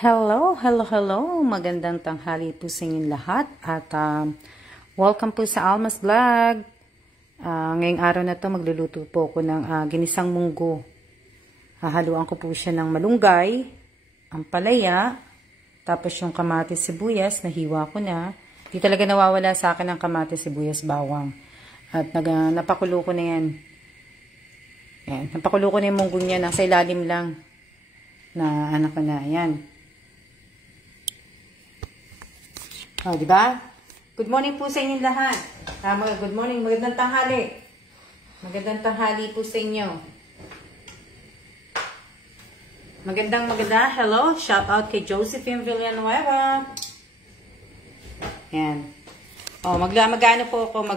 Hello, hello, hello. Magandang tanghali po sa inyong lahat at welcome po sa Alma's Vlog. Ngayong araw na to magluluto po ako ng ginisang munggo. Hahaluan ko po siya ng malunggay, ampalaya, tapos yung kamatis sibuyas, nahiwa ko na. Di talaga nawawala sa akin ang kamatis sibuyas bawang. At napakulo ko na yan. Ayan, napakulo ko na yung munggo niya, nasa ilalim lang. Na anak ko na, ayan. Oh, di ba? Good morning po sa inyong lahat. Good morning, magandang tanghali. Magandang tanghali po sa inyo. Magandang hello. Shout out kay Josephine Villanueva. Yan. Oh, magano po ako,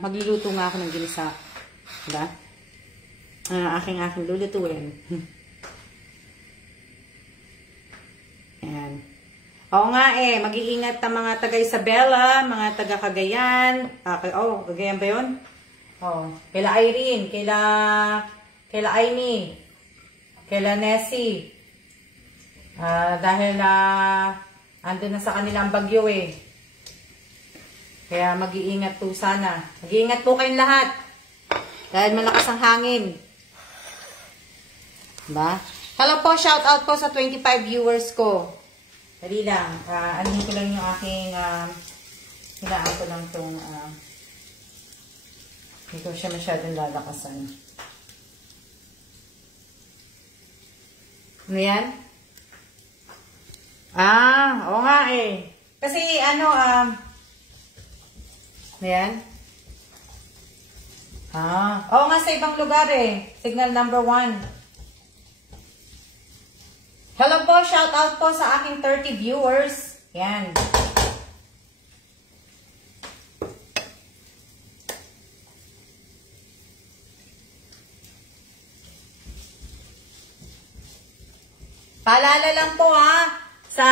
magluluto nga ako ng ginisa. Diba? Aking lulutuin. Yan. Oo nga mag-iingat ang mga taga Isabela, mga taga Cagayan. Cagayan ba yun? Kaila Irene, kaila Aimee, kaila Nessie. Dahil andun na sa kanilang bagyo Kaya mag-iingat po sana. Mag-iingat po kayong lahat. Dahil malakas ang hangin. Diba? Hello po, shout out po sa 25 viewers ko. Dali lang. Anuhin ko lang yung aking, hilaan ko lang itong, hindi ko siya masyadong lalakasan. Ano yan? Oo nga Kasi, ano yan? Oo nga, sa ibang lugar Signal number 1. Hello po, shout out po sa aking 30 viewers. Yan. Paalala lang po sa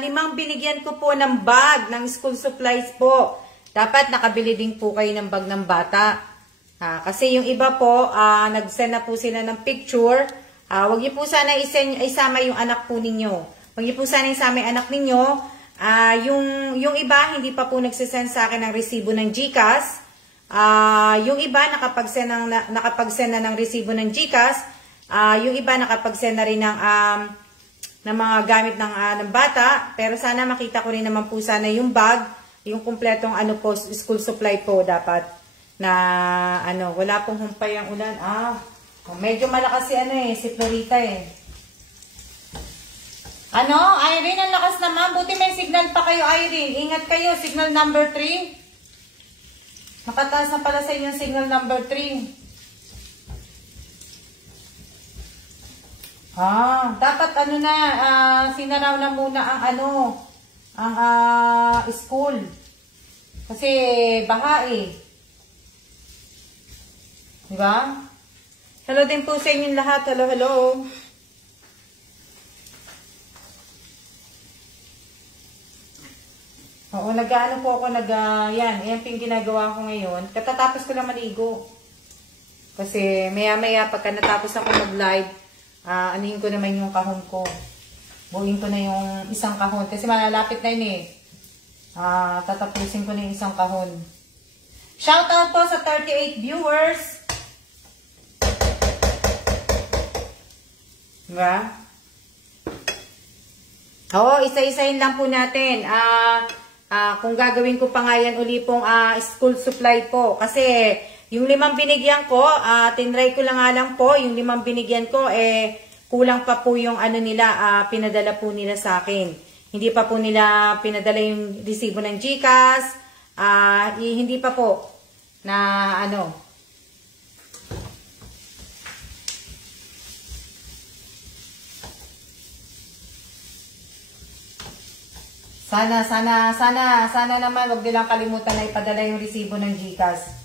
5 binigyan ko po ng bag ng school supplies po. Dapat nakabili din po kayo ng bag ng bata. Kasi yung iba po, nag-send na po sila ng picture. Huwag niyo po sana isama yung anak po ninyo. Huwag niyo po sana isama yung anak ninyo. Yung iba, hindi pa po nagsisend sa akin ng resibo ng GCash. Yung iba, nakapag-send na ng resibo ng GCash. Yung iba, nakapag-send na rin ng mga gamit ng bata. Pero sana makita ko rin naman po sana yung bag. Yung kumpletong school supply po dapat. Na wala pong humpay ang ulan. Medyo malakas si Florita Irene, ang lakas naman. Buti may signal pa kayo, Irene. Ingat kayo, signal number 3. Nakataas na pala sa inyo signal number 3. Dapat sinaraw na muna ang school. Kasi baha Diba? Hello din po sa inyong lahat. Hello, hello. Oo, nag-ano po ako, yan po yung ginagawa ko ngayon. Katatapos ko lang maligo. Kasi maya-maya, pagka natapos ako mag-live, anuhin ko naman yung kahon ko. Buuin ko na yung isang kahon. Kasi malalapit na yun tatapusin ko na yung isang kahon. Shout out po sa 38 viewers. Diba? Oo, isa-isahin lang po natin. Kung gagawin ko pa nga yan uli pong school supply po. Kasi yung 5 binigyan ko, tinry ko lang po, yung 5 binigyan ko, kulang pa po yung pinadala po nila sa akin. Hindi pa po nila pinadala yung resibo ng GCash. Hindi pa po na Sana naman wag nilang kalimutan na ipadala yung resibo ng GCash.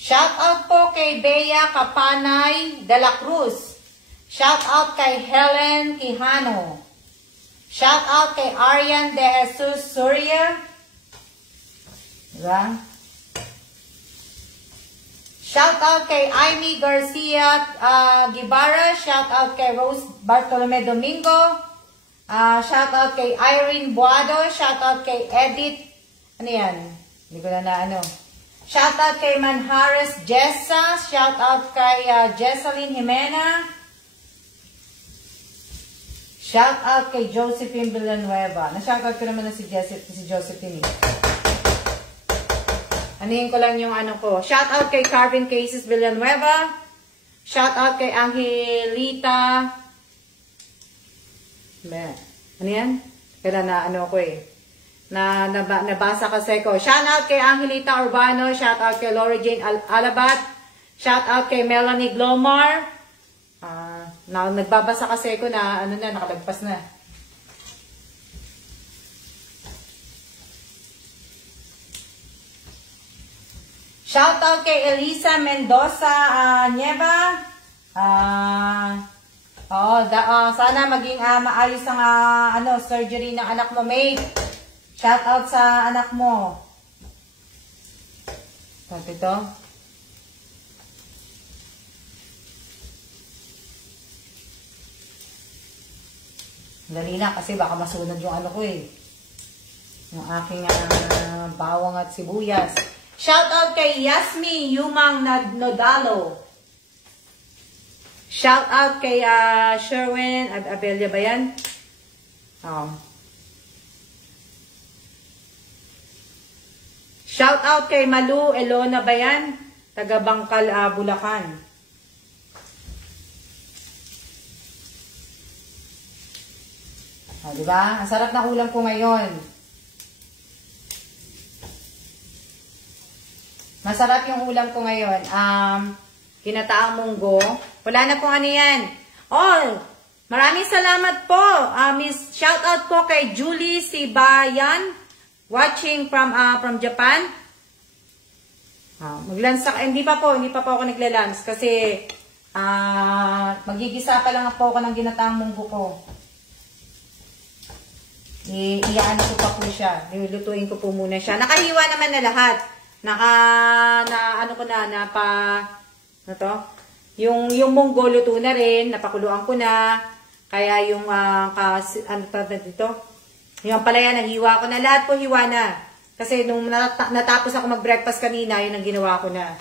Shout out po kay Bea Kapanay de la Cruz. Shout out kay Helen Quijano. Shout out kay Arian de Jesus Surya. Diba? Shout out kay Amy Garcia Guevara. Shout out kay Rose Bartolome Domingo. Shout out kay Irene Buado. Shout out kay Edith. Ano yan? Hindi ko na ano. Shout out kay Manhares Jessa. Shout out kay Jesseline Jimena. Shout out kay Josephine Villanueva. Na-shout out ko naman na si Josephine. Anuhin ko lang yung ano ko. Shout out kay Carvin Cases Villanueva. Shout out kay Angelita. Ano yan? Kaya na ano ko eh. Nabasa kasi ko. Shout out kay Angelita Urbano. Shout out kay Laura Jane Alabat. Shout out kay Melanie Glomar. Nagbabasa kasi ko na ano na, nakalagpas na. Shout out kay Elisa Mendoza Nieva. Sana maging maayos ang surgery ng anak mo, mate. Shout out sa anak mo. Ito. Dali na kasi baka masunod yung ano ko eh. Yung aking bawang at sibuyas. Shout out kay Yasmi Yumang Nodalo. Shout out kay Sherwin Abelia ba yan? Shout out kay Malu Elona ba yan? Taga Bangkal, Bulacan. Diba? Ang sarap ng ulam ko ngayon. Masarap yung ulam ko ngayon. Kinataang munggo. Wala na pong ano yan. Oh, maraming salamat po. Miss, shout out po kay Julie Sibayan. Watching from Japan. Maglansa. Hindi pa po ako naglalans. Kasi magigisa pa lang po ako ng ginataang munggo ko. Iyaan ko pa po siya. Nilutuin ko po muna siya. Nakahiwa naman na lahat. Yung munggo luto na rin, napakuluan ko na. Kaya yung yung palaya nahiwa ko na, lahat po hiwa na. Kasi nung natapos ako mag-breakfast kanina, yun ang ginawa ko na.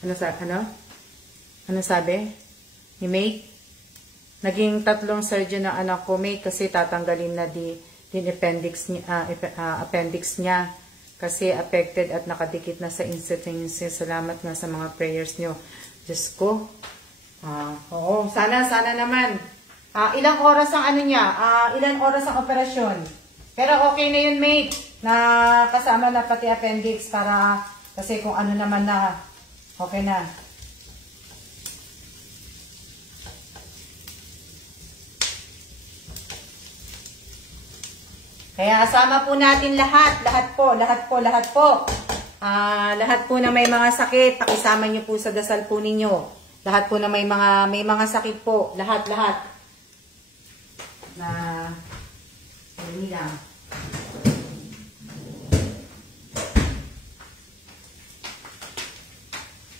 Ano sabi? Ni May? Naging 3 surgeon na anak ko, May, kasi tatanggalin na din appendix niya kasi affected at nakadikit na sa institution. Salamat nga sa mga prayers nyo. Diyos ko. Oo, sana naman. Ilang oras ang ilang oras ang operasyon. Pero okay na yun, mate. Na kasama na pati appendix para kasi kung ano naman na okay na. Kaya asama po natin lahat po. Lahat po na may mga sakit, pakisama niyo po sa dasal po ninyo. Lahat po na may mga sakit po, lahat. Dali lang.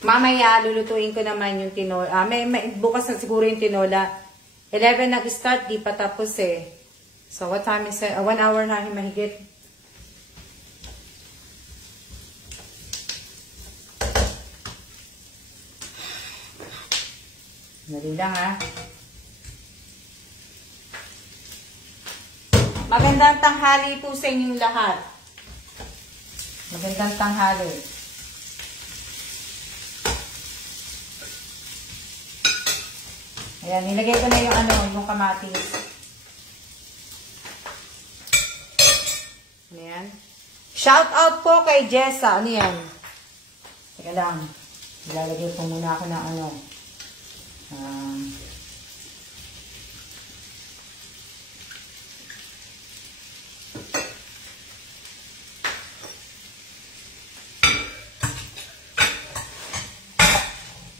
Mamaya lulutuin ko naman yung tinola. Bukas na siguro yung tinola. 11 nag-start, di pa tapos eh. So, what time is it? 1 hour na mahigit. Dali lang ha. Magandang tanghali po sa inyong lahat. Magandang tanghali. Ayan, nilagay ko na yung kamatis. Ano yan? Shout out po kay Jessa. Ano yan? Teka lang. Ilalagay po muna ako ng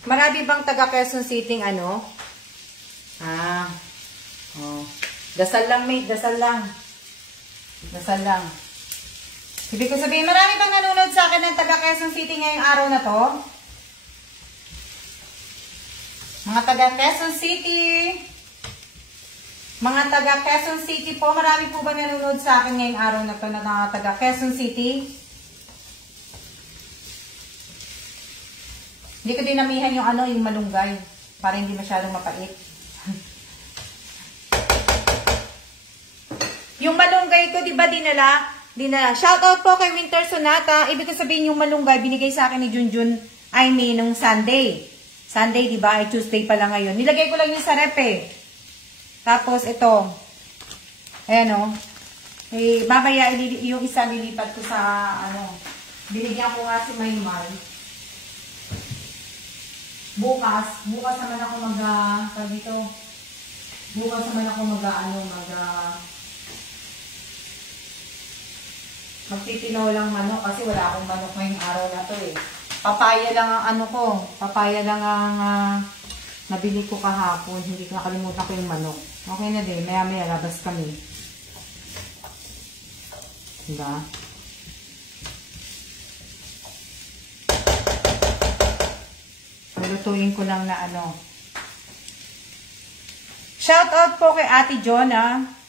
Marami bang taga Quezon City Dasal lang, mate. Dasal lang. Ibig ko sabihin, marami bang nanonood sa akin ng taga Quezon City ngayong araw na to? Mga taga Quezon City. Mga taga Quezon City po, marami po ba nanonood sa akin ngayong araw na to na mga taga Quezon City? Hindi ko dinamihan yung yung malunggay para hindi masyadong mapait. Yung malunggay ko, di ba dinala? Shoutout po kay Winter Sonata. Ibig ko sabihin yung malunggay, binigay sa akin ni Junjun Aimee nung Sunday. Sunday, di ba? Ay, Tuesday pa lang ngayon. Nilagay ko lang yung sa rep eh. Tapos, ito. Ayan o. Babaya, yung isa lilipat ko sa, binigyan ko nga si Maymar. Bukas naman ako magtitinaw lang manok kasi wala akong manok ngayong araw na to eh. Papaya lang ang papaya lang ang nabili ko kahapon. Hindi ko nakalimutan ko yung manok. Okay na din, maya labas kami. Diba? Lutuin ko lang na Shout out po kay Ate Jonah.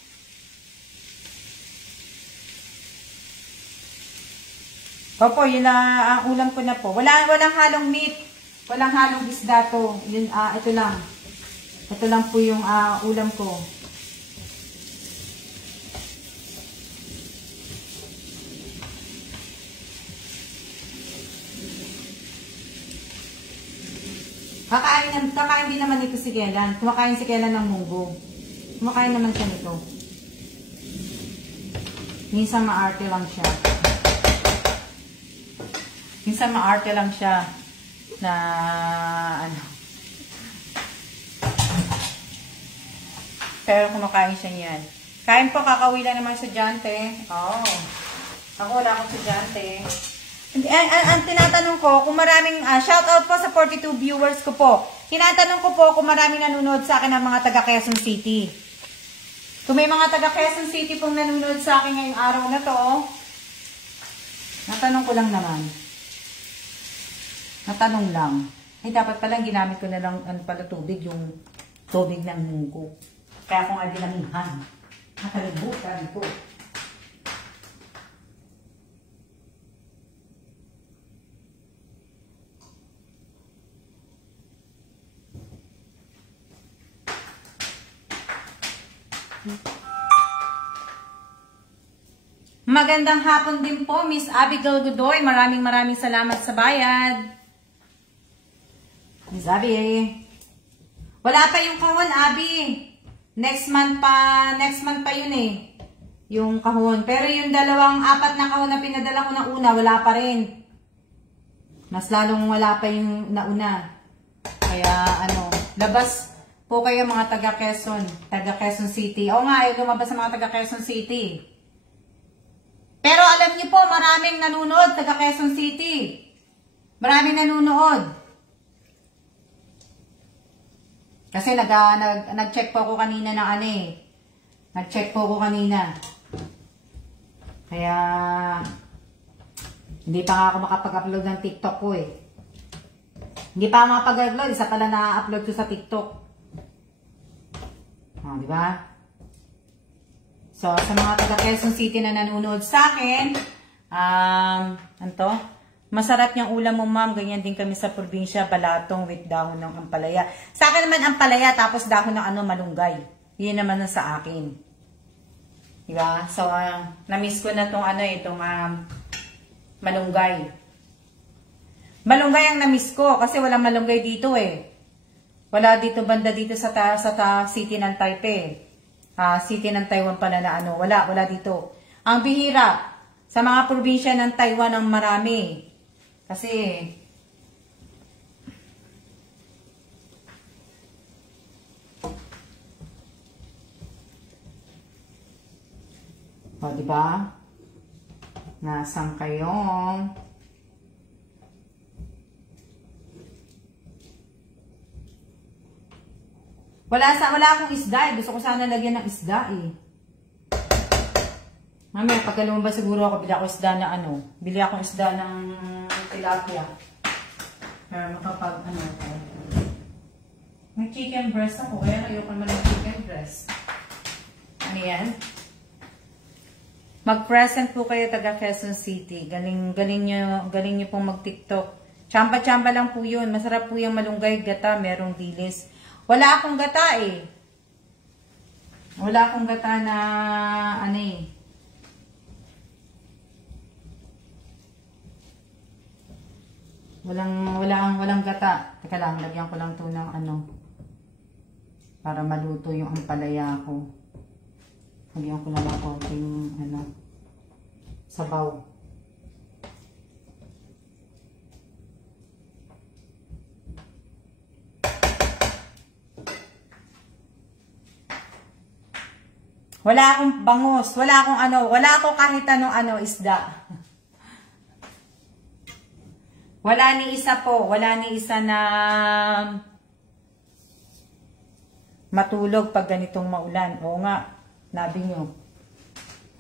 Opo, yun na ang ulam ko na po. Walang halong meat. Walang halong isda to. Yun, ito lang. Ito lang po yung ulam ko. Kakain din naman ito si Kelan. Kumakain si Kelan ng munggo. Kumakain naman siya nito. Minsan maarte lang siya. Na Pero kumakain siya niyan. Kain po, kakauwi lang naman sa Jante. Ako wala akong sa Jante. Ang tinatanong ko, kung maraming, shoutout po sa 42 viewers ko po. Tinatanong ko po kung maraming nanonood sa akin ng mga taga Quezon City. Kung may mga taga Quezon City pong nanonood sa akin ngayong araw na to, natanong ko lang naman. Natanong lang. Ay, dapat pala ginamit ko na lang tubig, yung tubig ng munggo. Kaya kung ay dinamihan, nakalibutan ko. Magandang hapon din po, Miss Abigail Godoy. Maraming salamat sa bayad. Miss Abby, wala pa yung kahon, Abby. Next month pa yun eh. Yung kahon. Pero yung 4 na kahon na pinadala ko na una, wala pa rin. Mas lalong wala pa yung nauna. Kaya labas po kayo mga taga Quezon City. Oo nga, lumabas sa mga taga Quezon City. Pero alam niyo po, maraming nanonood taga Quezon City. Maraming nanonood. Kasi nag-check po ako kanina ng Nag-check po ako kanina. Kaya hindi pa nga ako makapag-upload ng TikTok ko eh. Hindi pa makapag-upload, isa pala na-upload ko sa TikTok. Di ba? So, sa mga taga Quezon City na nanonood sa akin, masarap niyang ulam mo, ma'am. Ganyan din kami sa probinsya, balatong with dahon ng ampalaya. Sa akin naman ampalaya, tapos dahon ng malunggay. Yun naman na sa akin. Diba? So, na-miss ko na itong malunggay. Malunggay ang na-miss ko kasi walang malunggay dito eh. Wala dito banda dito sa city ng Taipei. City ng Taiwan pala na wala dito. Ang bihira, sa mga probinsya ng Taiwan ang marami. Kasi, diba? Nasaan kayo? Wala akong isda eh. Gusto ko sana lagyan ng isda eh. Mamaya, pagka lumabas siguro ako, bili ako isda na ano. Bili ako isda ng tilapia. Para makapag ano. May chicken breast ako, kaya ayoko naman ng chicken breast. Ano yan? Mag-present po kayo taga Quezon City. Galing nyo pong mag-TikTok. Chamba-chamba lang po yun. Masarap po yung malunggay, gata, merong dilis. Wala akong gata eh. Wala akong gata na ano eh. Walang gata. Teka lang, lagyan ko lang to ng ano. Para maluto yung ampalaya ko. Lagyan ko lang ng konting ano, sabaw. Wala akong bangus, wala akong ano, wala akong kahit anong ano isda. Wala ni isa na matulog pag ganitong maulan. Oo nga, nabi nyo.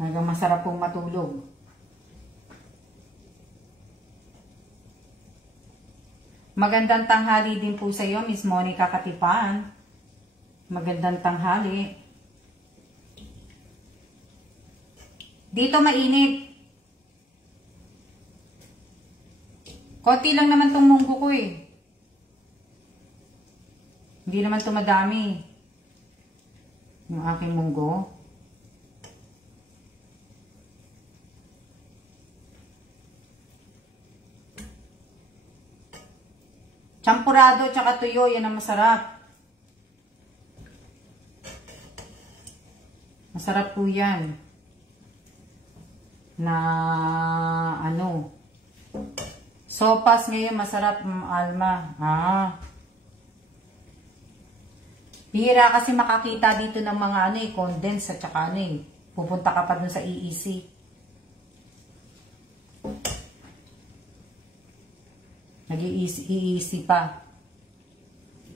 Hanggang masarap pong matulog. Magandang tanghali din po sa iyo, Miss Monica Katipan. Magandang tanghali. Dito mainit. Konti lang naman tong munggo ko eh. Hindi naman ito madami. Yung aking munggo. Champurado tsaka tuyo, yan ang masarap. Masarap po yan. Na ano. Sopas ngayon masarap, Alma. Bihira kasi makakita dito ng mga ano eh, condense at saka ano eh. Pupunta ka pa dun sa EEC. Nag-EEC pa.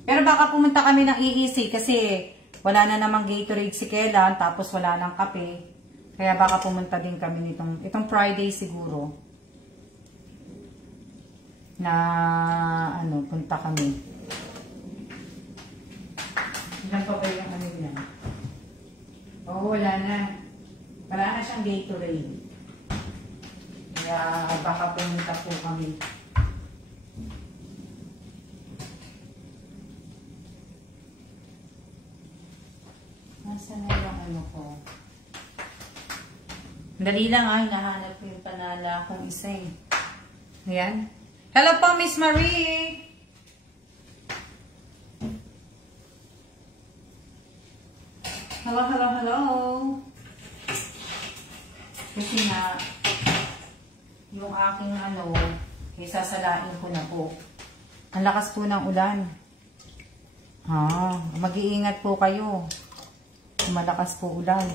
Pero baka pumunta kami ng EEC kasi wala na namang Gatorade si Kelan, tapos wala nang kape. Kaya baka pumunta din kami itong Friday siguro. Na ano, punta kami. Ilan pa ba yung ano yan? Oo, wala na. Wala na siyang Gatorade. Kaya baka pumunta po kami. Nasaan na yung ano ko? Dali lang ay, nahanap ko yung panala kong isa eh. Ayan. Hello po, Miss Marie! Hello, hello, hello! Kasi nga, yung aking ano, isasalain ko na po. Ang lakas po ng ulan. Mag-iingat po kayo. Malakas po ulan.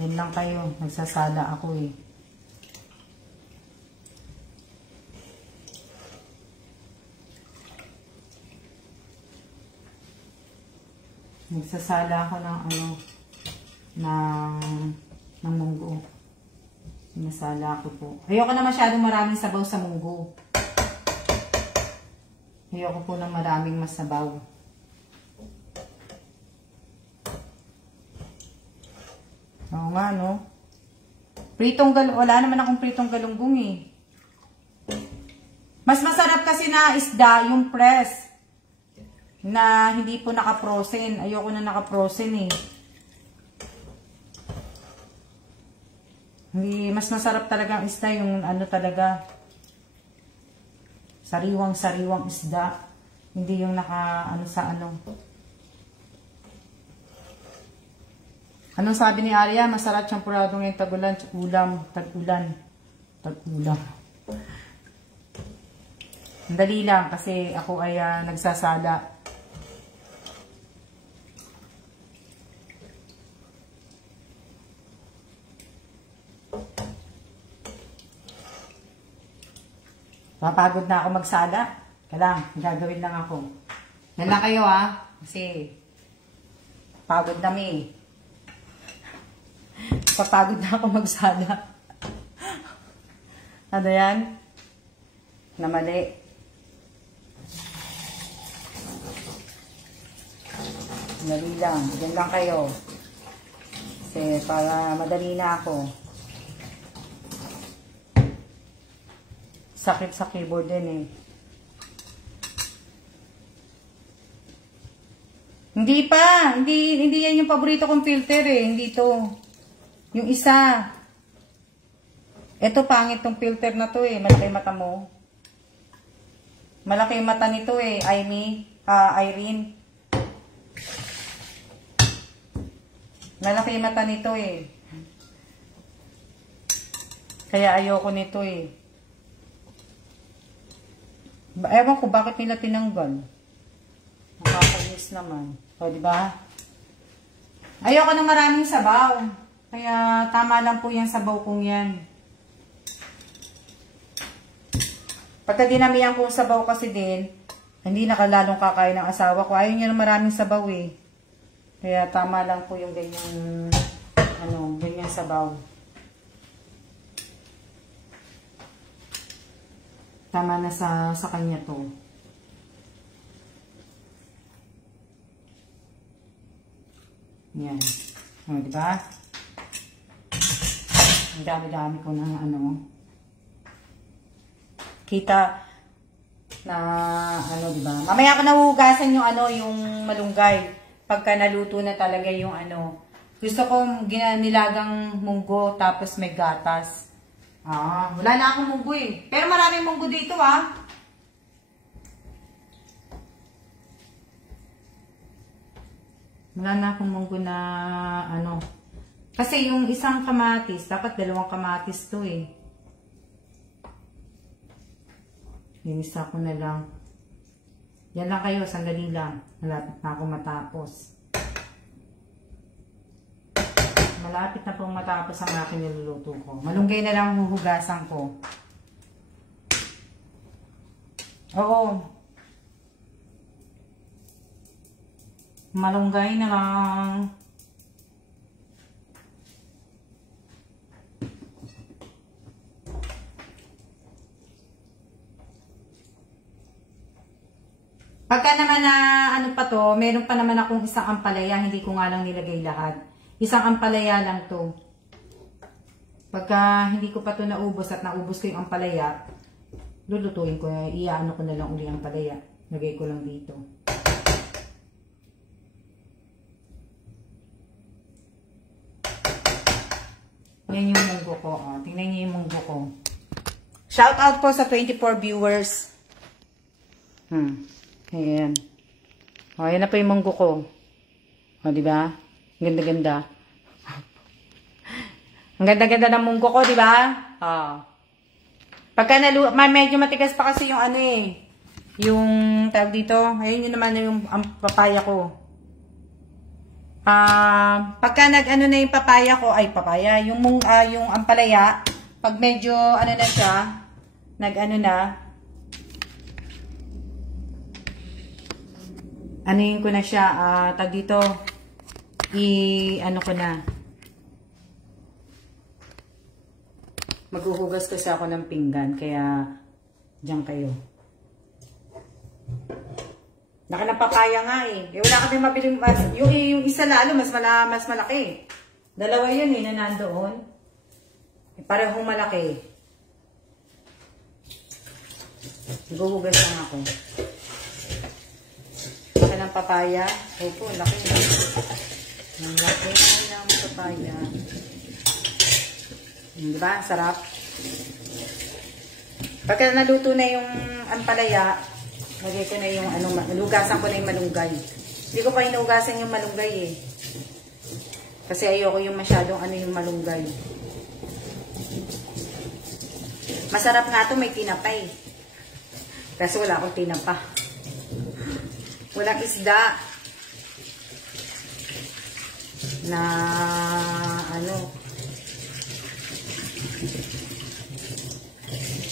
Yan lang kayo. Nagsasala ako eh. Nagsasala ako ng ano, ng munggo. Sinasala ko po. Ayoko na masyadong maraming sabaw sa munggo. Ayoko po ng maraming masabaw. Oo nga, no? Wala naman akong pritong galunggong eh. Mas masarap kasi na isda, yung press. Na hindi po naka-frozen. Ayoko na naka-frozen eh. Mas masarap talaga ang isda, yung ano talaga. Sariwang-sariwang isda. Hindi yung ano sa ano. Anong sabi ni Arya? Masarap champurado ngayong tag-ulan, tag-ulan. Dali lang kasi ako ay nagsasala. Mapagod na ako magsala. Kailang, gagawin lang ako. Yan lang kayo kasi pagod na mi. Papagod na ako magsala. Ano yan? Na mali. Dali lang. Diyan lang kayo. Kasi para madali na ako. Sakit sa keyboard din eh. Hindi pa. Hindi yan yung paborito kong filter eh. Hindi to. Yung isa. Ito pangit tong filter na to eh. Malaki mata mo. Malaki mata nito eh. Irene. Malaki mata nito eh. Kaya ayoko nito eh. Ewan ko bakit nila tinanggal. Nakakainis naman. O, diba? Ayoko ng maraming sabaw. Kaya tama lang po yung sabaw kong yan. Pagka dinamihan ko sabaw kasi din, hindi nakalalong kakain ng asawa ko. Ayaw niya ng maraming sabaw eh. Kaya tama lang po yung ganyang, ganyang sabaw. Tama na sa kanya to. Yan. O, diba? Ang dami-dami ko ng kita na diba? Mamaya ko nahuhugasan yung yung malunggay. Pagka naluto na talaga yung Gusto kong nilagang munggo tapos may gatas. Wala na akong munggo eh. Pero maraming munggo dito Wala na akong munggo na Kasi yung isang kamatis, dapat 2 kamatis to eh. Isa ko na lang. Yan lang kayo, sandali lang. Malapit na ako matapos. Malapit na pong matapos ang aking niluluto ko. Malunggay na lang huhugasan ko. Oo. Malunggay na lang. Pagka naman na pa to, meron pa naman akong isang ampalaya, hindi ko nga lang nilagay lahat. Isang ampalaya lang to. Pagka hindi ko pa to naubos at naubos ko yung ampalaya, lulutuin ko, ko na lang uli ang ampalaya. Lagay ko lang dito. Yan yung munggo ko. Tingnan niyo yung munggo ko. Shout out po sa 24 viewers. Ayan. Ayan na po yung munggo ko. Diba? Ganda-ganda. Ang ganda-ganda ng munggo ko, diba? Pagka medyo matigas pa kasi yung yung tawag dito. Ayun yun naman yung papaya ko. Pagka na yung papaya ko, yung ampalaya, pag medyo na siya, ko na siya, tag dito, ko na. Maghuhugas kasi ako ng pinggan, kaya, diyan kayo. Naka ng papaya nga eh. Wala kami mabiling, yung isa lalo, mas malaki. Dalawa yun na nandoon. Parehong malaki. Maghuhugas lang ako. Laki ng papaya. Opo, laki na. Ang laki ng papaya. Diba? Sarap. Pagka naluto na yung ampalaya, lagay ko na yung lugasan ko na yung malunggay. Hindi ko pa hinugasan yung malunggay eh. Kasi ayoko yung masyadong yung malunggay. Masarap nga to, may tinapay. Kasi wala akong tinapa. Walang isda na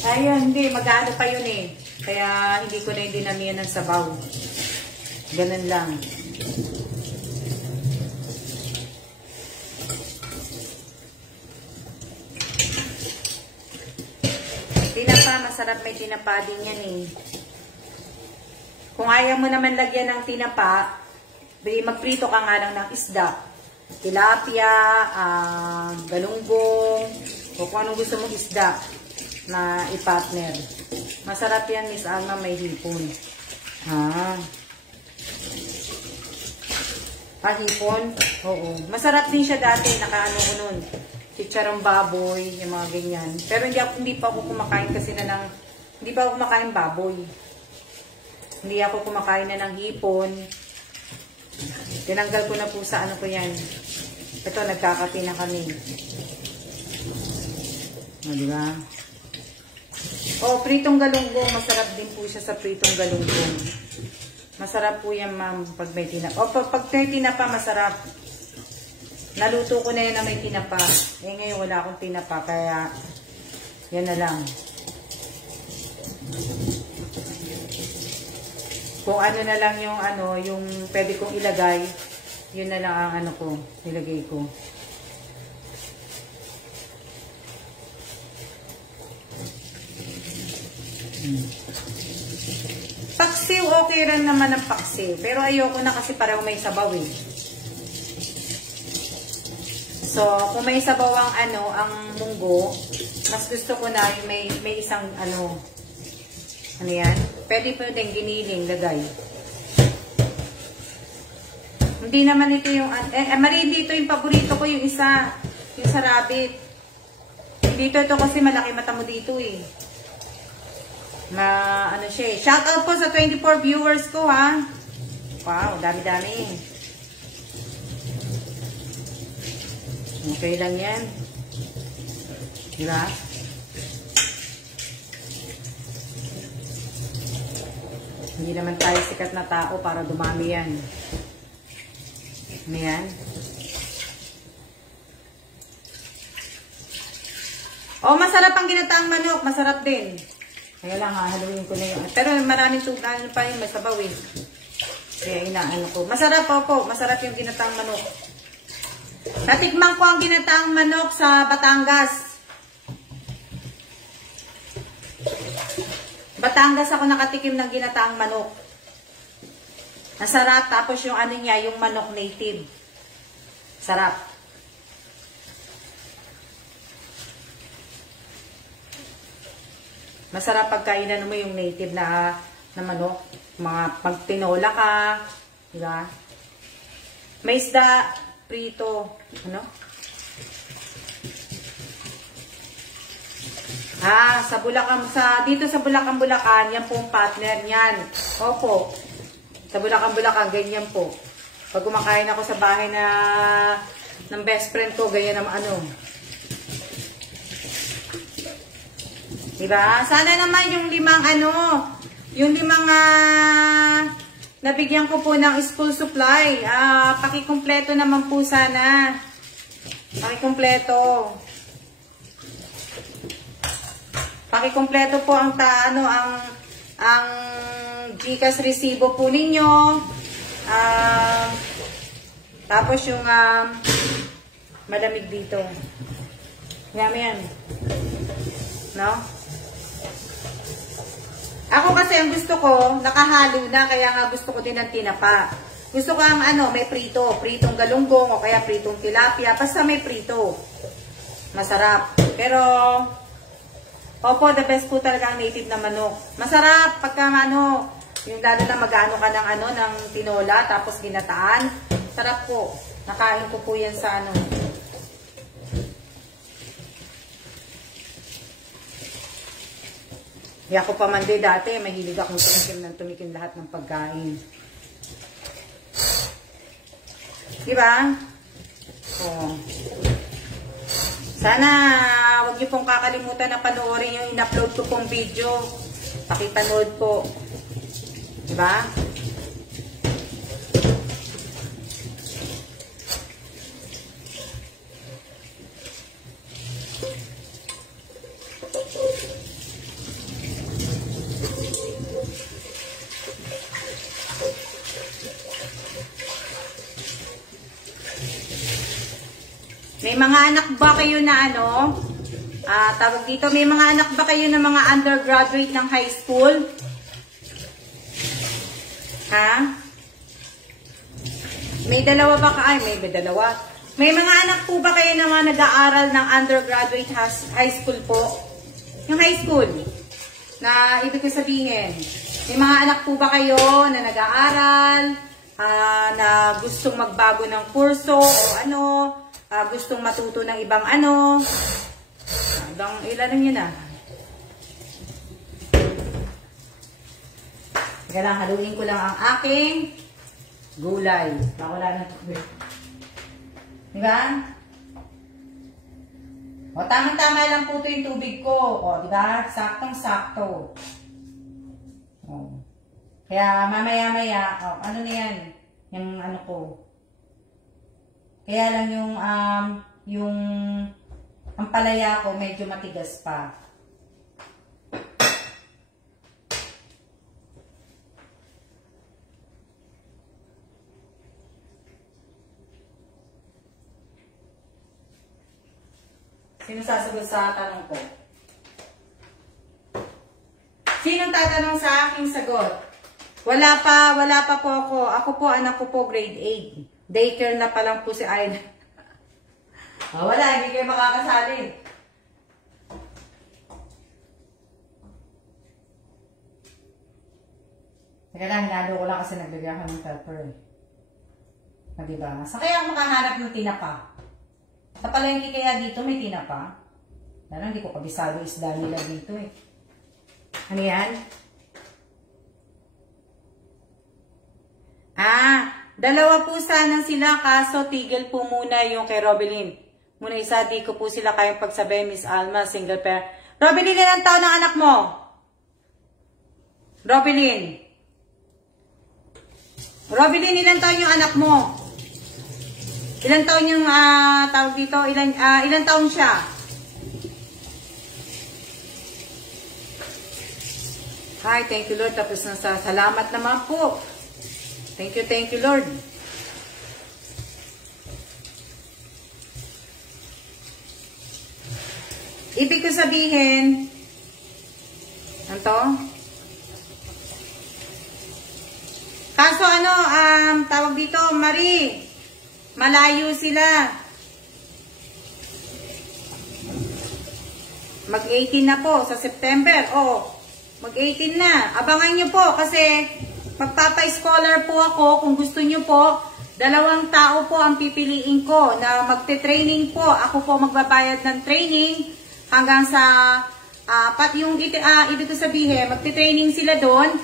ayun, hindi, mag-ano pa yun eh. Kaya hindi ko na yung dinamihan ng sabaw. Ganun lang. Tinapa, masarap may tinapa din yan eh. Kung ayaw mo naman lagyan ng tinapa, magprito ka nga lang ng isda. Tilapia, galunggong, o kung anong gusto mong isda na i-partner. Masarap yan, Miss Alma, may hipon. Hipon? Oo. Masarap din siya dati, nakaano ko nun. Chicharong baboy, yung mga ganyan. Pero hindi pa ako kumakain kasi hindi pa ako kumakain baboy. Hindi ako kumakain na ng hipon. Tinanggal ko na po sa ano ko yan. Ito, nagkakape na kami. Diba? Pritong galunggong. Masarap din po siya sa pritong galunggong. Masarap po yan, ma'am, pag may tinapa. Pag may tinapa, masarap. Naluto ko na yan na may tinapa. Ngayon wala akong tinapa, kaya yan na lang. Kung ano na lang yung pwede kong ilagay, yun na lang ang nilagay ko. Paksiw, okay rin naman ang paksiw. Pero ayoko na kasi pareho may sabaw eh. So, kung may sabaw ang munggo, mas gusto ko na may isang ano yan? Pwede po din giniling, lagay. Hindi naman ito yung, Marie, dito yung paborito ko, yung isa, yung sa rabbit. Dito ito kasi malaki mata mo dito eh. Ano siya eh. Shout out po sa 24 viewers ko ha. Wow, dami-dami. Okay lang yan. Diba? Hindi naman tayo sikat na tao para dumami yan. Ano yan? Masarap ang ginataang manok. Masarap din. Kaya lang hahaluin ko na yun. Pero maraming tugan pa yun. May sabaw eh. Kaya inaano ko. Masarap po. Masarap yung ginataang manok. Natikman ko ang ginataang manok sa Batangas. Batangas ako nakatikim ng ginataang manok. Masarap. Tapos yung ano niya, yung manok native. Sarap. Masarap pagkainan mo yung native na manok. Mga pagtinola ka. Diba? May isda, prito. Ano? Sa Bulacan, dito sa Bulacan, yan pong partner niyan. Opo. Sa Bulacan, ganyan po. Pag kumakain ako sa bahay ng best friend ko, ganyan naman Diba? Sana naman yung limang nabigyan ko po ng school supply. Pakikumpleto naman po sana. Pakikumpleto. Pakikumpleto po ang GCash resibo po ninyo. Tapos yung malamig dito. Yan. No? Ako kasi ang gusto ko, nakahalo na, kaya nga gusto ko din ng tinapa. Gusto ko ang may prito. Pritong galunggong o kaya pritong tilapia. Basta may prito. Masarap. Pero, opo, the best po talaga ang native na manok. Masarap pagka yung lalo na mag-ano ka ng tinola, tapos ginataan. Sarap po. Nakain ko po yan sa Di ako pa man dati, mahilig akong tumikim lahat ng pagkain. Diba? Sana, huwag niyo pong kakalimutan na panoorin yung in-upload ko pong video. Pakipanood po. Diba? May mga anak ba kayo na Tawag dito, may mga anak ba kayo ng mga undergraduate ng high school? Ha? May dalawa ba ka? Ay, may dalawa. May mga anak po ba kayo na mga nag-aaral ng undergraduate high school po? Yung high school. Na ibig ko sabihin, may mga anak po ba kayo na nag-aaral, na gustong magbago ng kurso o ano, gustong matuto ng ibang ano? Hanggang ilan yun na? Teka lang, haluin ko lang ang aking gulay. Wala ng tubig. Diba? O, tamang-tama lang po ito yung tubig ko. O, diba? Saktong-sakto. O. Kaya, mamaya-maya, ano na yan? Yung ano ko. Kaya lang yung ang palaya ko medyo matigas pa. Sino sasagot sa tanong ko? Sinong tatanong sa aking sagot? Wala pa po ako. Ako po, anak ko po, grade 8. Daycare na pa lang po si Aida. Wala, hindi kayo makakasali. Teka lang, hinalo ko lang kasi nagbigay ako ng pepper. Diba? Sa kaya ako makahanap ng tinapa. Sa palengke kaya dito may tinapa. Lalo hindi ko kabisado isda nila dito eh. Ano yan? Dalawa po sana sila kaso tigil po muna yung kay Robelyn. Muna isa, di ko po sila kayang pagsabi, Miss Alma, single parent. Robelyn, ilang taon ang anak mo? Robelyn. Robelyn, ilang taon yung anak mo? Ilang taon yung tawag dito? Ilang taon siya? Hi, thank you Lord. Tapos na sa salamat naman po. Thank you Lord. Ibig ko sabihin, ano? Kaso tawag dito, Marie, malayo sila. Mag-18 na po sa September. Mag-18 na. Abangan nyo po kasi magpapa-scholar po ako. Kung gusto nyo po, 2 tao po ang pipiliin ko na magte-training po. Ako po magbabayad ng training hanggang sa pati yung ibig ko sabihin, magte-training sila doon.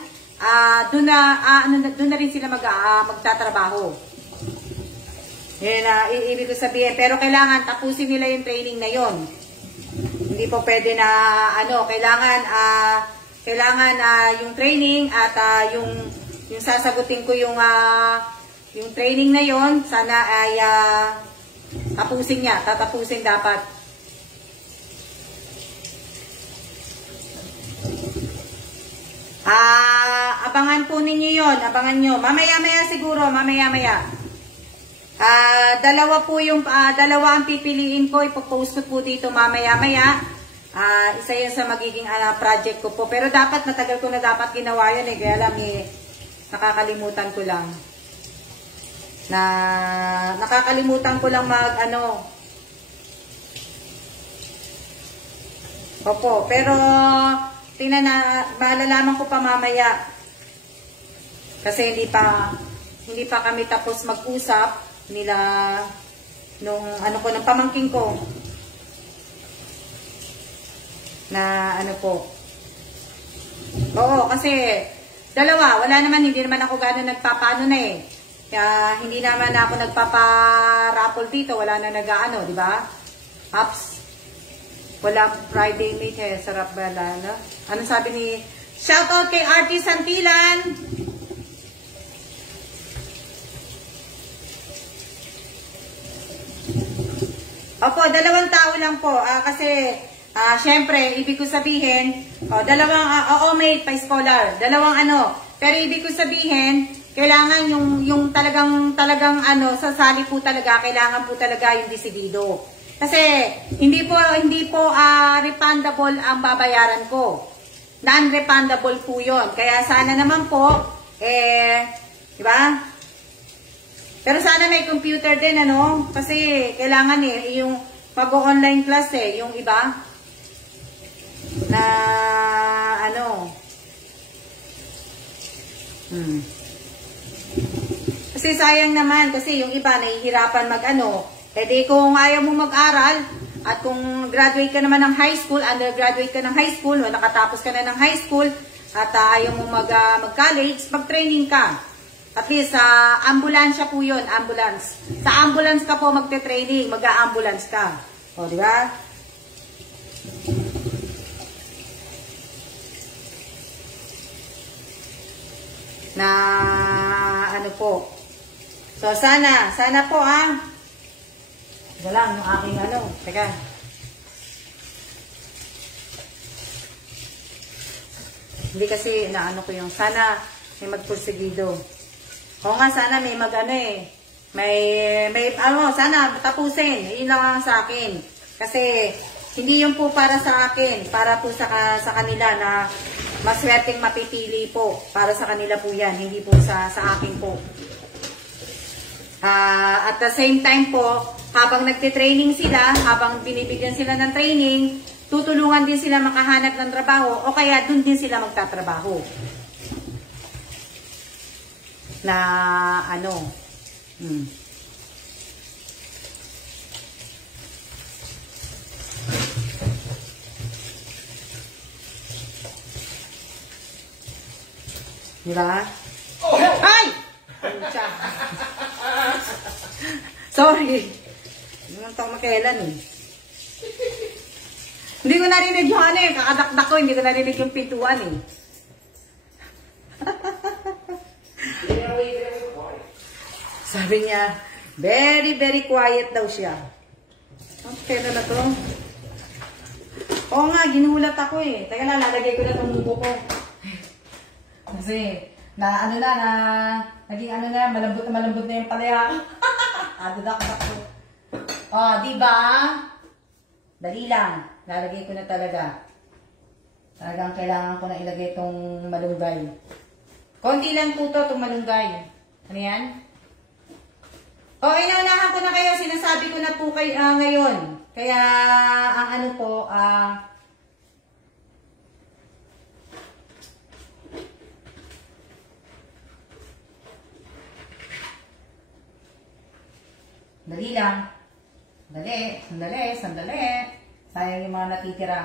Doon na rin sila magtatrabaho. Yan ibig ko sabihin. Pero kailangan tapusin nila yung training na yon. Hindi po pwede na kailangan yung training at yung sasagutin ko yung training na yon, sana ay tapusin niya. Tatapusin dapat. Abangan po ninyo yon. Abangan nyo. Mamaya-maya siguro. Mamaya-maya. Dalawa ang pipiliin ko. Ipopost ko po dito mamaya-maya. Isa yan sa magiging project ko po. Pero dapat, matagal ko na dapat ginawa yun eh. Kaya lang nakakalimutan ko lang. Nakakalimutan ko lang Opo, pero malalaman ko pa mamaya. Kasi hindi pa kami tapos mag-usap nila nung ng pamangking ko. Na po. Oo, kasi dalawa, hindi naman ako gano'n nagpapaano na eh. Kaya hindi naman ako nagpapa-raffle dito, wala na di ba? Ups. Wala Friday meat eh, sarap ba na? Anong sabi ni shoutout kay Artie Santilan? Opo, 2 tao lang po. Kasi syempre, ibig ko sabihin, may pa-scholar. Pero ibig ko sabihin, kailangan yung talagang sasali po talaga, kailangan po talaga yung desidido. Kasi hindi po refundable ang babayaran ko. Non-refundable po yun. Kaya sana naman po, di ba? Pero sana may computer din, ano? Kasi kailangan yung pag-online class yung iba na Kasi sayang naman, kasi yung iba nahihirapan di kung ayaw mo mag-aral, at kung graduate ka naman ng high school, undergraduate ka ng high school, o nakatapos ka na ng high school, at ayaw mo mag-college, mag-training ka. At least, sa ambulansya po yun, ambulance. Sa ambulance ka po magte-training, mag-a-ambulance ka. O, di ba? Na, po. So, sana po ito lang yung aking teka. Hindi kasi ko yung sana may magpursigido. Oo nga, sana may may sana tapusin. Yun lang sa akin. Kasi, hindi yun po para sa akin. Para po sa kanila na maswerteng mapipili po. Para sa kanila po yan. Hindi po sa akin po. At the same time po, habang nagte-training sila, habang binibigyan sila ng training, tutulungan din sila makahanap ng trabaho o kaya dun din sila magtatrabaho. Na diba? Ay! Sorry. Hindi naman ito makailan Hindi ko narinig yung kakadakdak ko, hindi ko narinig yung pintuan Sabi niya, very, very quiet daw siya. Okay na to. Oo nga, ginulat ako Teka lang, lalagay ko na itong mubo ko. Kasi, naging malambot na yung palaya. Dadak ko. Diba? Dali lang. Lalagay ko na talaga. Talagang kailangan ko na ilagay itong malunggay. Konti lang po itong malunggay. Ano yan? Inaunahan ko na kayo. Sinasabi ko na po kayo ngayon. Kaya, ang dali lang. Sandali. Sayang yung mga natitira.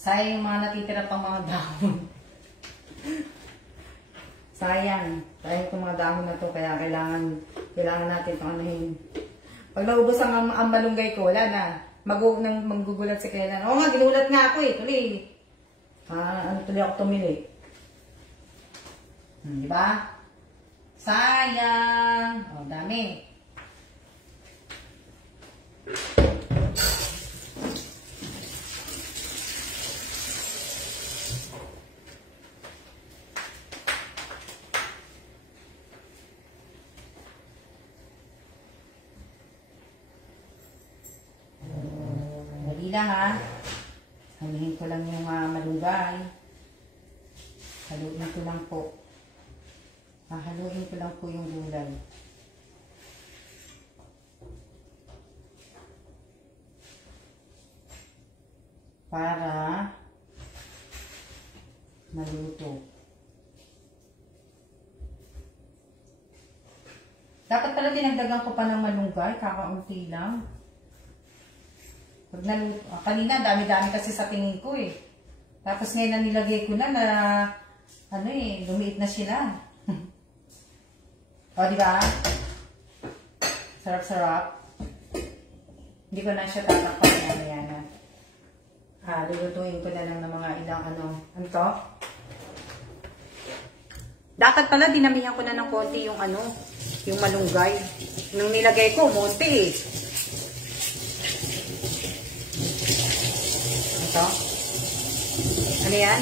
Sayang yung mga natitira pang mga dahon. Sayang itong mga dahon na to. Kaya kailangan natin itong Pag naubos ang malunggay ko, wala na. Maggugulat si Kailan. Oo nga, ginulat nga ako Tuloy. Tuloy ako tumili. Diba? Sayang. Dami. Dali lang Haluhin ko lang yung malunggay. Haluhin ko lang po. Haluhin ko lang po yung gulay. Para maluto. Dapat pala dinagdagan ko pa ng malunggay, kakaunti lang. Pag naluto, kanina dami-dami kasi sa tingin ko Tapos ngayon na nilagay ko na lumiit na sila. Diba? Sarap-sarap. Hindi ko na siya tatakpan. Yan. Lulutuin ko na lang ng mga ilang ano to? Dapat pala dinamihan ko na ng konti yung yung malunggay. Nung nilagay ko, monte Ito? Ano yan?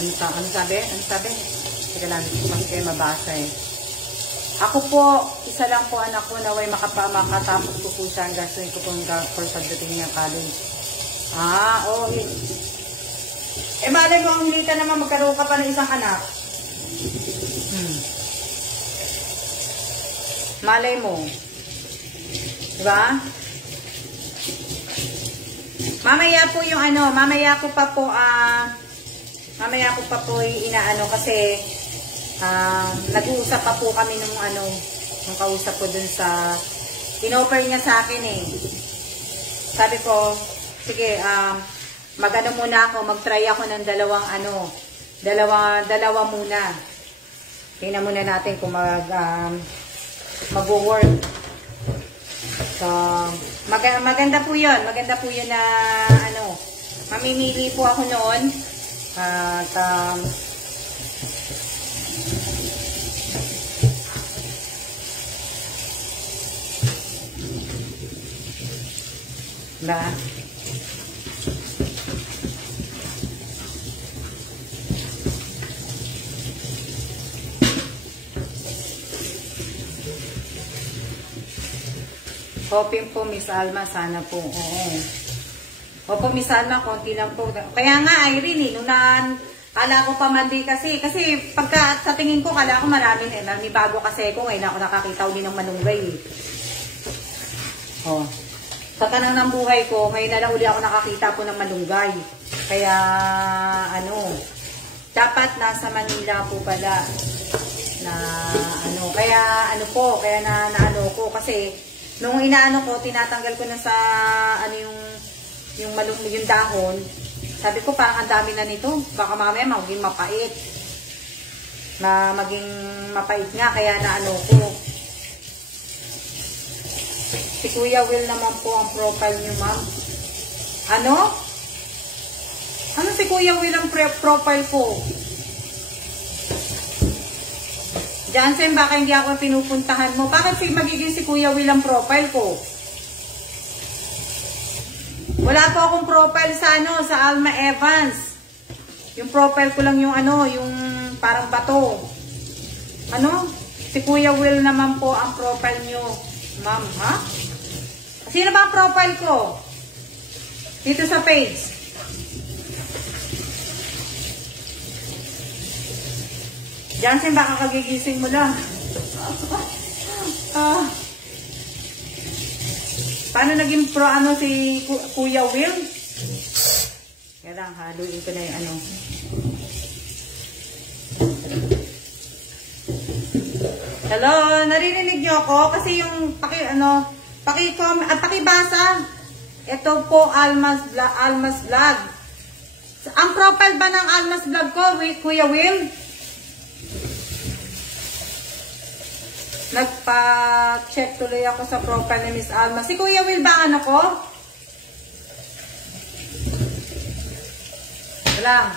Ano sabi? Teka lang, kasi kayo mabasa Ako po, isa lang po anak ko na way makatapos ko po siya ang gastuin ko po for pagdating niya college. Okay. Malay mo, ang lita naman magkaroon ka pa ng isang anak. Malay mo. Diba? Mamaya po yung mamaya ko pa po inaano kasi nag-uusap pa po kami nung kausap ko dun sa in-offer niya sa akin eh. Sabi ko, sige, muna ako, mag-try ako ng dalawa muna. Tingnan muna natin kung mag-work. So, maganda po yun. Maganda po yun na, mamimili po ako noon. At, hoping po, Miss Alma, sana po. Oo. Opo, Miss Alma, konti lang po. Kaya nga, Irene, nung kala ko pa mandi kasi pagka sa tingin ko, kala ko marami bago kasi ko, ngayon ako nakakita ulit ng manunggay. Sa tanang ng buhay ko, ngayon na lang ulit ako nakakita po ng malunggay. Kaya, dapat nasa Manila po pala. Kaya naano ko kasi, nung inaano ko, tinatanggal ko na sa, yung dahon. Sabi ko, parang ang dami na nito. Baka mamaya maging mapait. Maging mapait nga, kaya naano ko. Si Kuya Will naman po ang profile niyo, ma'am. Ano si Kuya Will ang profile ko? Jansen, baka hindi ako pinupuntahan mo. Bakit magiging si Kuya Will ang profile ko? Wala po akong profile sa Alma Evans. Yung profile ko lang yung yung parang bato. Si Kuya Will naman po ang profile nyo, ma'am, ha? Sino ba ang profile ko? Dito sa page. Jansen, baka kagigising mo lang. Paano naging si Kuya Will? Kaya lang, haluin ko na yung Hello, narinig niyo ako? Kasi yung pakibasa. Ito po, Almas Vlog. Ang profile ba ng Almas Vlog ko, Kuya Will? Nagpa-check tuloy ako sa profile ni Miss Alma. Si Kuya Will ba ko? Walang.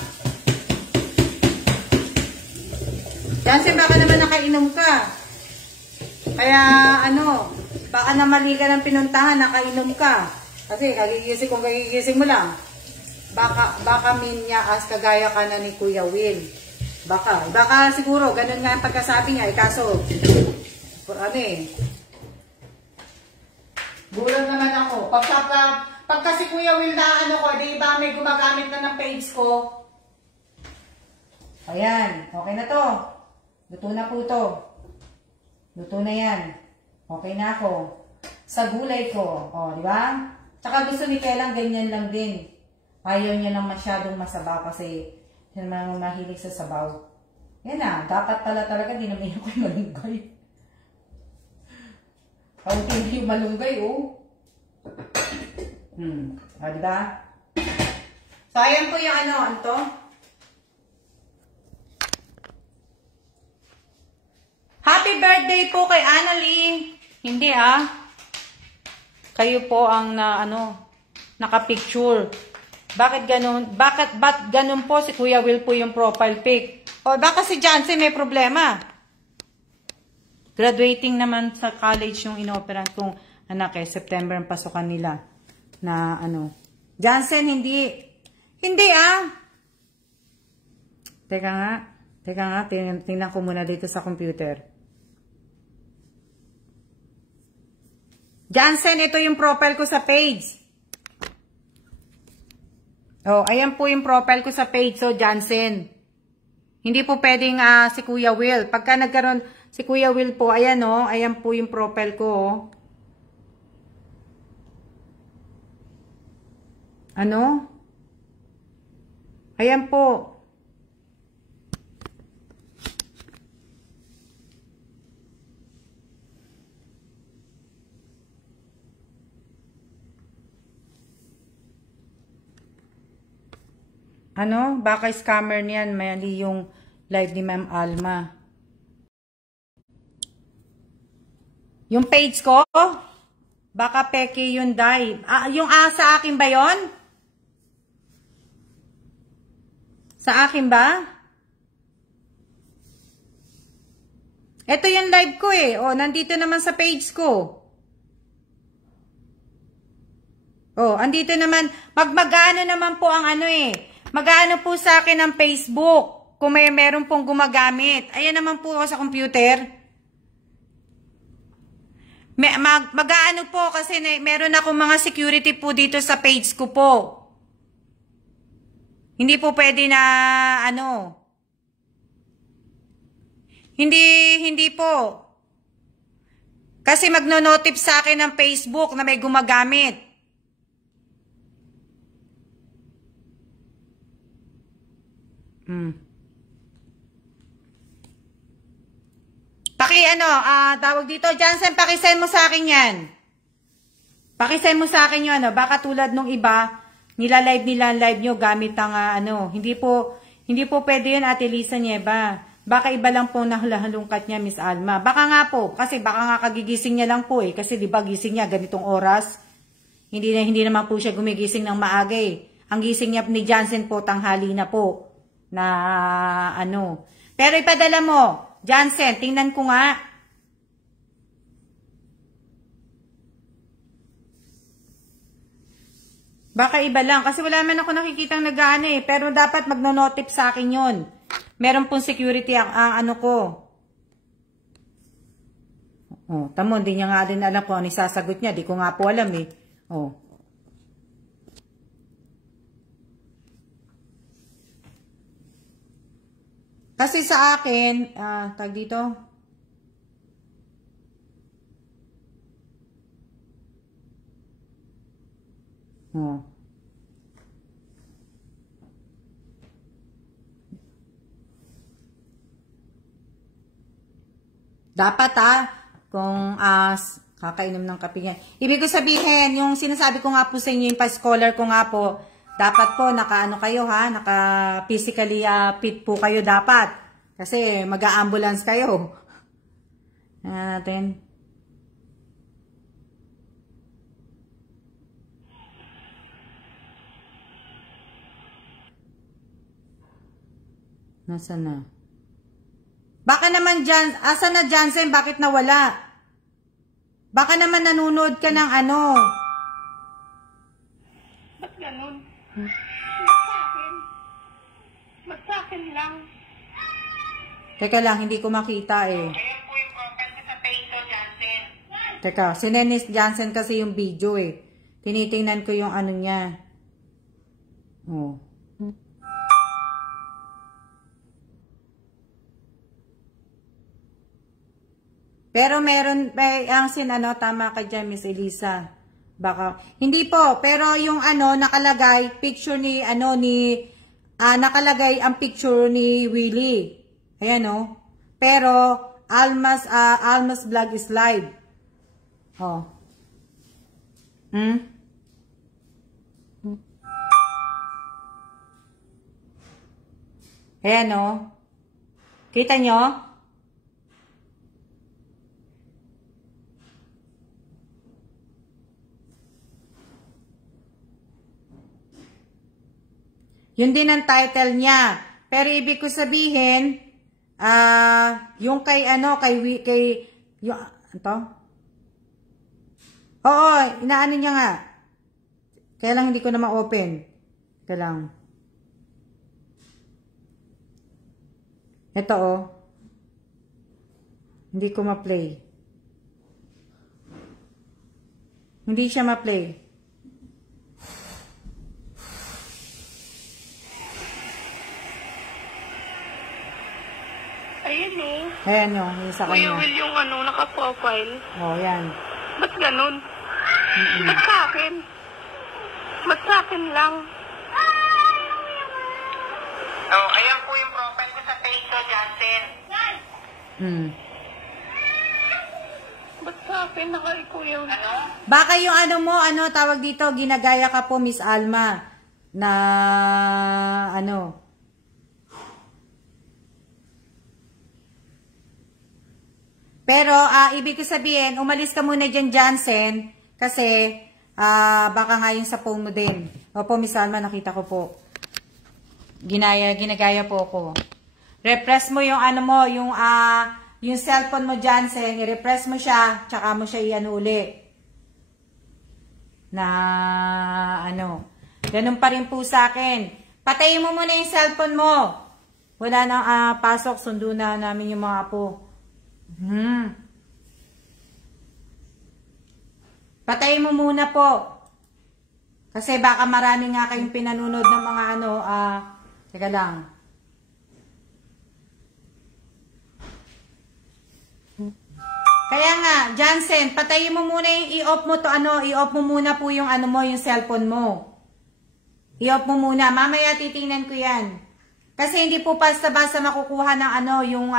Jansen, baka naman nakainom ka. Kaya baka na mali ka ng pinuntahan, nakainom ka. Kasi kung kagigising mo lang. Baka minyaas kagaya ka na ni Kuya Will. Baka siguro, ganun nga ang pagkasabi niya. Kaso, gulat naman ako. Pagka si Kuya Will na di ba may gumagamit na ng page ko? Ayan, okay na to. Luto na po to. Luto na yan. Okay na ako. Sa gulay ko. Di ba? Tsaka gusto ni Kelang ganyan lang din. Ayaw niya nang masyadong masabaw kasi hindi naman mahilig sa sabaw. Yan na. Dapat pala talaga dinamihan ko yung malunggay. Kaunti yung malunggay, diba? So, ayan po yung to. Happy birthday po kay Annalie. Hindi Kayo po ang naka-picture. Ba't ganun po si Kuya Will po yung profile pic? Baka si Jansen may problema. Graduating naman sa college yung inoperan kong anak September ang pasukan nila. Na Jansen, hindi. Hindi Teka nga, tingnan ko muna dito sa computer. Jansen, ito yung profile ko sa page. Oh, ayan po yung profile ko sa page. So, Jansen. Hindi po pwedeng si Kuya Will. Pagka nagkaroon si Kuya Will po, ayan oh, ayan po yung profile ko oh. Ano? Ayan po. Ano? Baka scammer niyan. Mali yung live ni Ma'am Alma. Yung page ko? Baka peke yun, Day. Yung sa akin ba yon? Sa akin ba? Ito yung live ko eh. Oh, nandito naman sa page ko. Oh, andito naman. Mag-ano naman po ang ano eh. Mag-ano po sa akin ang Facebook. Kung meron pong gumagamit. Ayan naman po sa computer. Mag-ano po kasi meron akong mga security po dito sa page ko po. Hindi po pwede na ano. Hindi po. Kasi magno-notif sa akin ng Facebook na may gumagamit. Tawag dito, Jansen, pakisend mo sa akin yan. Pakisend mo sa akin yun, ano, baka tulad nung iba, nila live nyo gamit ang, hindi po pwede yun, Ate Lisa Nieva. Baka iba lang po nahalungkat niya, Miss Alma. Baka nga po, kasi baka nga kagigising niya lang po eh, kasi di ba gising niya ganitong oras? Hindi naman po siya gumigising ng maaga eh. Ang gising niya ni Jansen po, tanghali na po, na Pero ipadala mo, Jansen, tingnan ko nga. Baka iba lang. Kasi wala man ako nakikitang nag-ano eh. Pero dapat magno-notif sa akin yun. Meron pong security ang ano ko. Oh, tamo, hindi niya nga din alam kung ano isasagot niya. Di ko nga po alam eh. Oh. Kasi sa akin, tag dito. Oh. Dapat kung kakainom ng kape niya. Ibig ko sabihin, yung sinasabi ko nga po sa inyo, yung pa-scholar ko nga po, dapat po naka-ano kayo naka-physically fit po kayo dapat. Kasi mag-a-ambulance kayo. Natin. Nasaan na? Baka naman asa na Jansen, bakit nawala? Baka naman nanonood ka ng ano. Ba't ganun? Ba't sa akin lang? Teka lang, hindi ko makita eh. Ayan po yung profile ko sa page ko, Jansen. Teka, sinenis Jansen kasi yung video eh. Tinitingnan ko yung ano niya. Oh. Pero meron, ang tama ka dyan, Miss Elisa. Baka, hindi po, pero yung nakalagay, picture ni, nakalagay ang picture ni Willie. Ayan Pero, Alma's vlog is live. Oh. Ayan Kita nyo? Yun din ang title niya. Pero ibig ko sabihin, yung kay yung, Oo, inaano niya nga. Kaya lang hindi ko na ma-open. Kaya lang. Ito Hindi ko ma-play. Hindi siya ma-play. Ayan Ayan yung sa Kuya kanya. Will yung naka-profile. Yan. Ba't ganun? Ba't sa akin? Ba't sa akin lang? Ayan po yung profile ko sa page ko, Jansen. Ba't sa akin Kuya Will? Baka yung tawag dito, ginagaya ka po, Miss Alma, na, Pero, ibig ko sabihin, umalis ka muna dyan, Jansen, kasi, baka nga yung sa phone mo din. Opo, Miss Alma, nakita ko po. Ginagaya po ako. Repress mo yung yung cellphone mo, Jansen, i-repress mo siya, tsaka mo siya uli. Ganun pa rin po sa akin. Patayin mo muna yung cellphone mo. Wala nang pasok, sundo na namin yung mga apo. Patayin mo muna po. Kasi baka marami nga kayong pinanunod ng mga teka lang. Kaya nga, Jansen, patayin mo muna yung i-off mo to, i-off mo muna po yung yung cellphone mo. I-off mo muna. Mamaya titingnan ko yan. Kasi hindi po basta-basta makukuha ng yung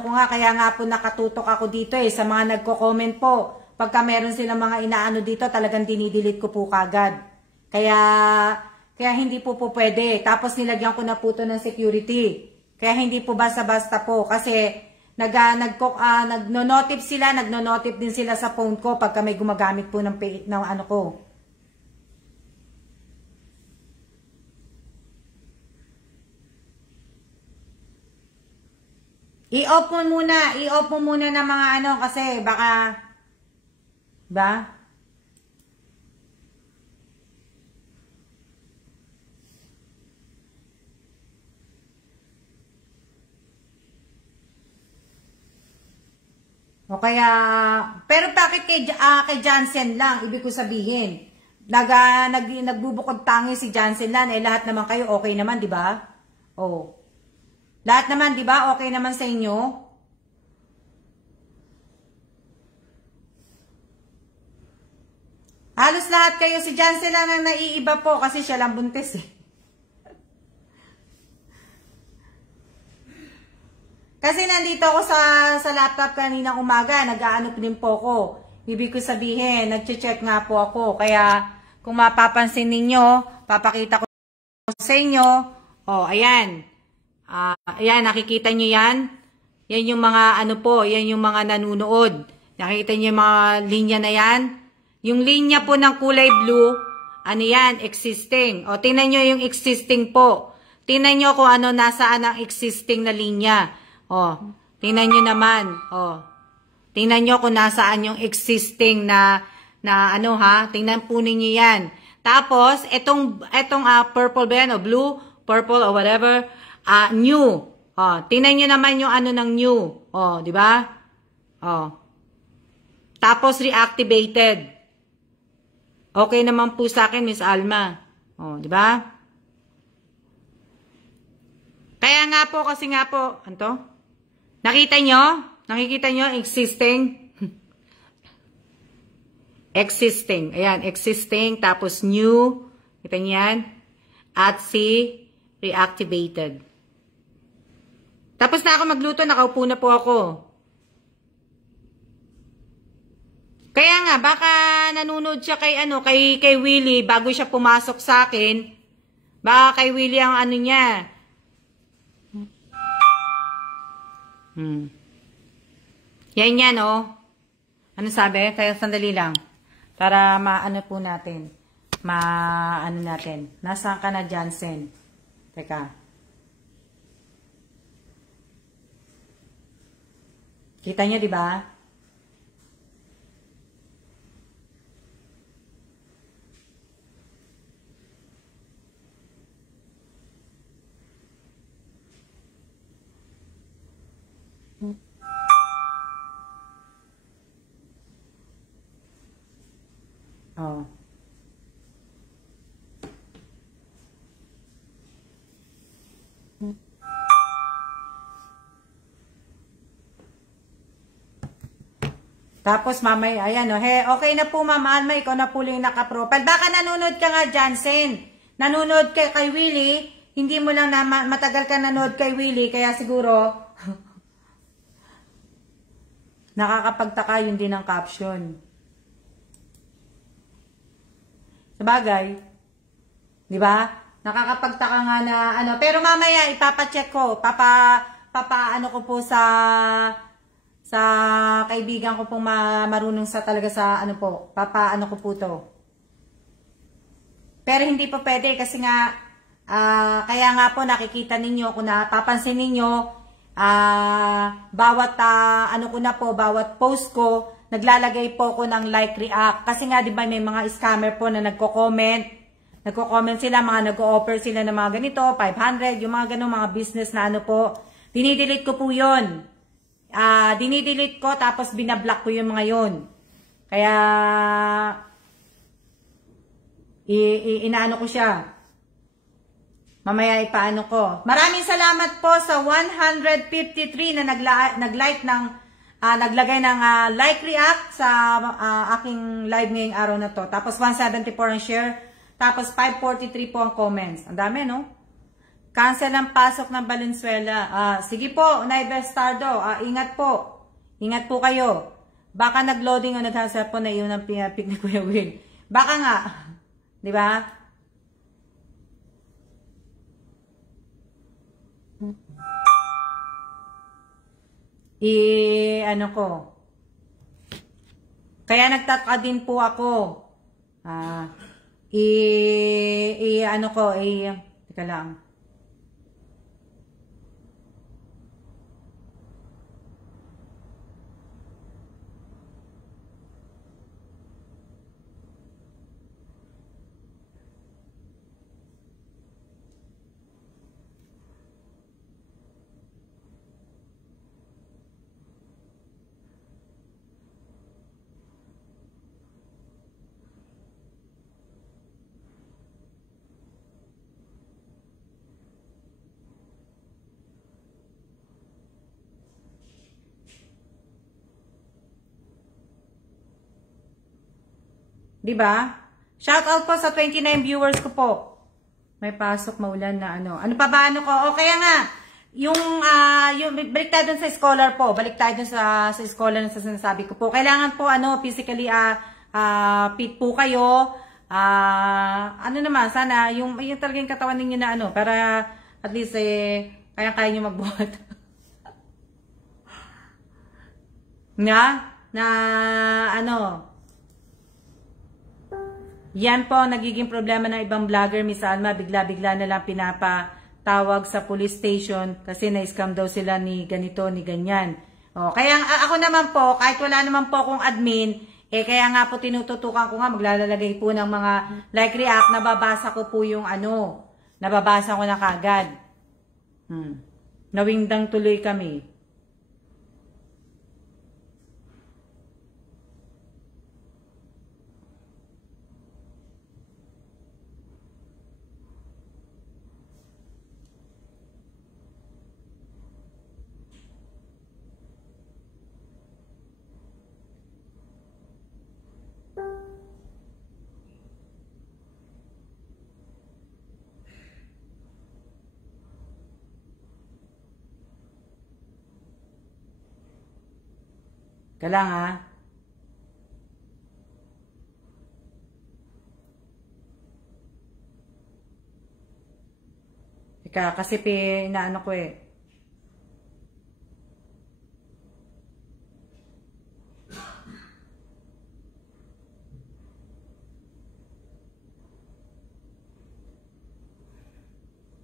ko nga, kaya nga po nakatutok ako dito sa mga nagko-comment po. Pagka meron silang mga inaano dito, talagang dinidelete ko po kagad. Kaya hindi po pwede. Tapos nilagyan ko na po to ng security. Kaya hindi po basta-basta po. Kasi nagno-notif din sila sa phone ko pagka may gumagamit po ng ko. I-off mo muna ng mga kasi baka, ba? O kaya, pero bakit kay Jansen lang, ibig ko sabihin, nagbubukod tangi si Jansen lang, lahat naman kayo okay naman, di ba? Lahat naman, di ba? Okay naman sa inyo? Halos lahat kayo. Si Jansen lang ang naiiba po kasi siya lang buntis Kasi nandito ako sa laptop kaninang umaga. Nag-aano din po ako. Ibig ko sabihin, nag-check nga po ako. Kaya kung mapapansin ninyo, papakita ko sa inyo. Ayan. Ayan, nakikita nyo yan? Yan yung mga yan yung mga nanunood. Nakikita nyo yung mga linya na yan? Yung linya po ng kulay blue, yan? Existing. Tingnan nyo yung existing po. Tingnan nyo kung nasaan ang existing na linya. Tingnan nyo naman. Tingnan nyo kung nasaan yung existing na tingnan po ninyo yan. Tapos, etong purple ba yan, o blue, purple, or whatever, new. Tingnan nyo naman yung ng new. Di ba? Tapos reactivated. Okay naman po sa akin, Miss Alma. Di ba? Kaya nga po, kasi nga po, nakita nyo? Nakikita nyo existing? Existing. Ayan, existing. Tapos new. Kita nyo yan? At reactivated. Tapos na ako magluto, nakaupo na po ako. Kaya nga, baka nanonood siya kay Willie bago siya pumasok sa akin. Baka kay Willie ang niya. Yan, Ano sabi? Kaya sandali lang. Para maano po natin. Natin. Nasaan ka na, Jansen? Teka. Kita niyo, di ba? Oh. Tapos mamaya, ayan o, okay na po Ma'am Alma, ikaw na po yung naka-profile. Baka nanonood ka nga, Jansen. Nanonood ka kay Willie, hindi mo lang na matagal ka nanonood kay Willie, kaya siguro, nakakapagtaka yun din ang caption. Sabagay, di ba? Nakakapagtaka nga na, ano, pero mamaya, ipapacheck ko, ano ko po sa kaibigan ko pong marunong sa talaga sa ano po, ano ko po to. Pero hindi po pwede kasi nga, kaya nga po nakikita ninyo, kung napapansin ninyo, bawat ano ko na po, bawat post ko, naglalagay po ko ng like react. Kasi nga di ba may mga scammer po na nagko-comment sila, mga nag-o-offer sila ng mga ganito, 500, yung mga ganun, mga business na ano po. Dinidelete ko po yun. Dinidelete ko tapos binablock ko yung mga yun. Kaya inaano ko siya. Mamaya ipaano ko. Maraming salamat po sa 153 na nag-like ng naglagay ng like react sa aking live ngayong araw na to. Tapos 174 ang share. Tapos 543 po ang comments. Ang dami, no? Cancel ang pasok ng Valenzuela. Sige po, Nay Bestardo. Ingat po. Ingat po kayo. Baka nag-loading o nag-cancel po na yun ang pinapik ni Kuya Will. Baka nga. Di ba? Ano ko. Kaya nagtataka din po ako. Ano ko, teka lang. Diba? Shout out po sa 29 viewers ko po. May pasok, maulan na ano. Ano pa ba ano ko? O kaya nga, yung balik tayo dun sa scholar po. Balik tayo dun sa scholar na sinasabi ko po. Kailangan po physically fit po kayo. Ano naman, sana yung talagang katawan ninyo na para at least kaya nyo magbuhat. Yan po ang nagiging problema ng ibang vlogger, Miss Alma. Bigla-bigla na lang pinapatawag sa police station kasi na-scam daw sila ni ganito, ni ganyan. Kaya ako naman po, kahit wala naman po akong admin, kaya nga po tinututukan ko nga, maglalagay po ng mga like react, nababasa ko po yung nababasa ko na kagad. Nawingdang tuloy kami. Kailangan kasi inaano ko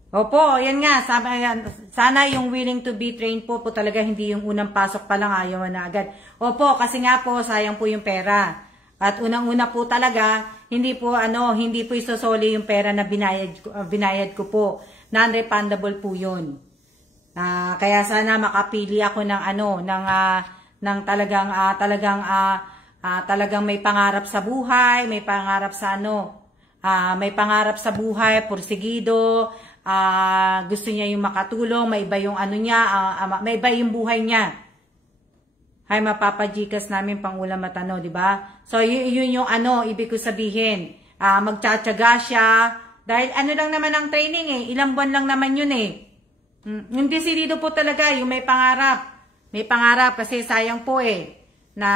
Opo, yan nga. Sana yung willing to be trained po talaga hindi yung unang pasok pa lang ayaw na agad. Opo, kasi nga po sayang po yung pera. At unang-una po talaga, hindi po isosoli yung pera na binayad ko po. Non-refundable po yun. Kaya sana makapili ako ng talagang talagang may pangarap sa buhay, may pangarap sa ano, may pangarap sa buhay, porsigido, gusto niya yung makatulong, may iba yung ano niya, may iba yung buhay niya. Hay, mapapajikas namin pangulam at ano, di ba? So, yun yung ano, ibig ko sabihin. Magtsatsaga siya. Dahil ano lang naman ang training eh. Ilang buwan lang naman yun eh. Yung desidido po talaga, yung may pangarap. May pangarap kasi sayang po eh. Na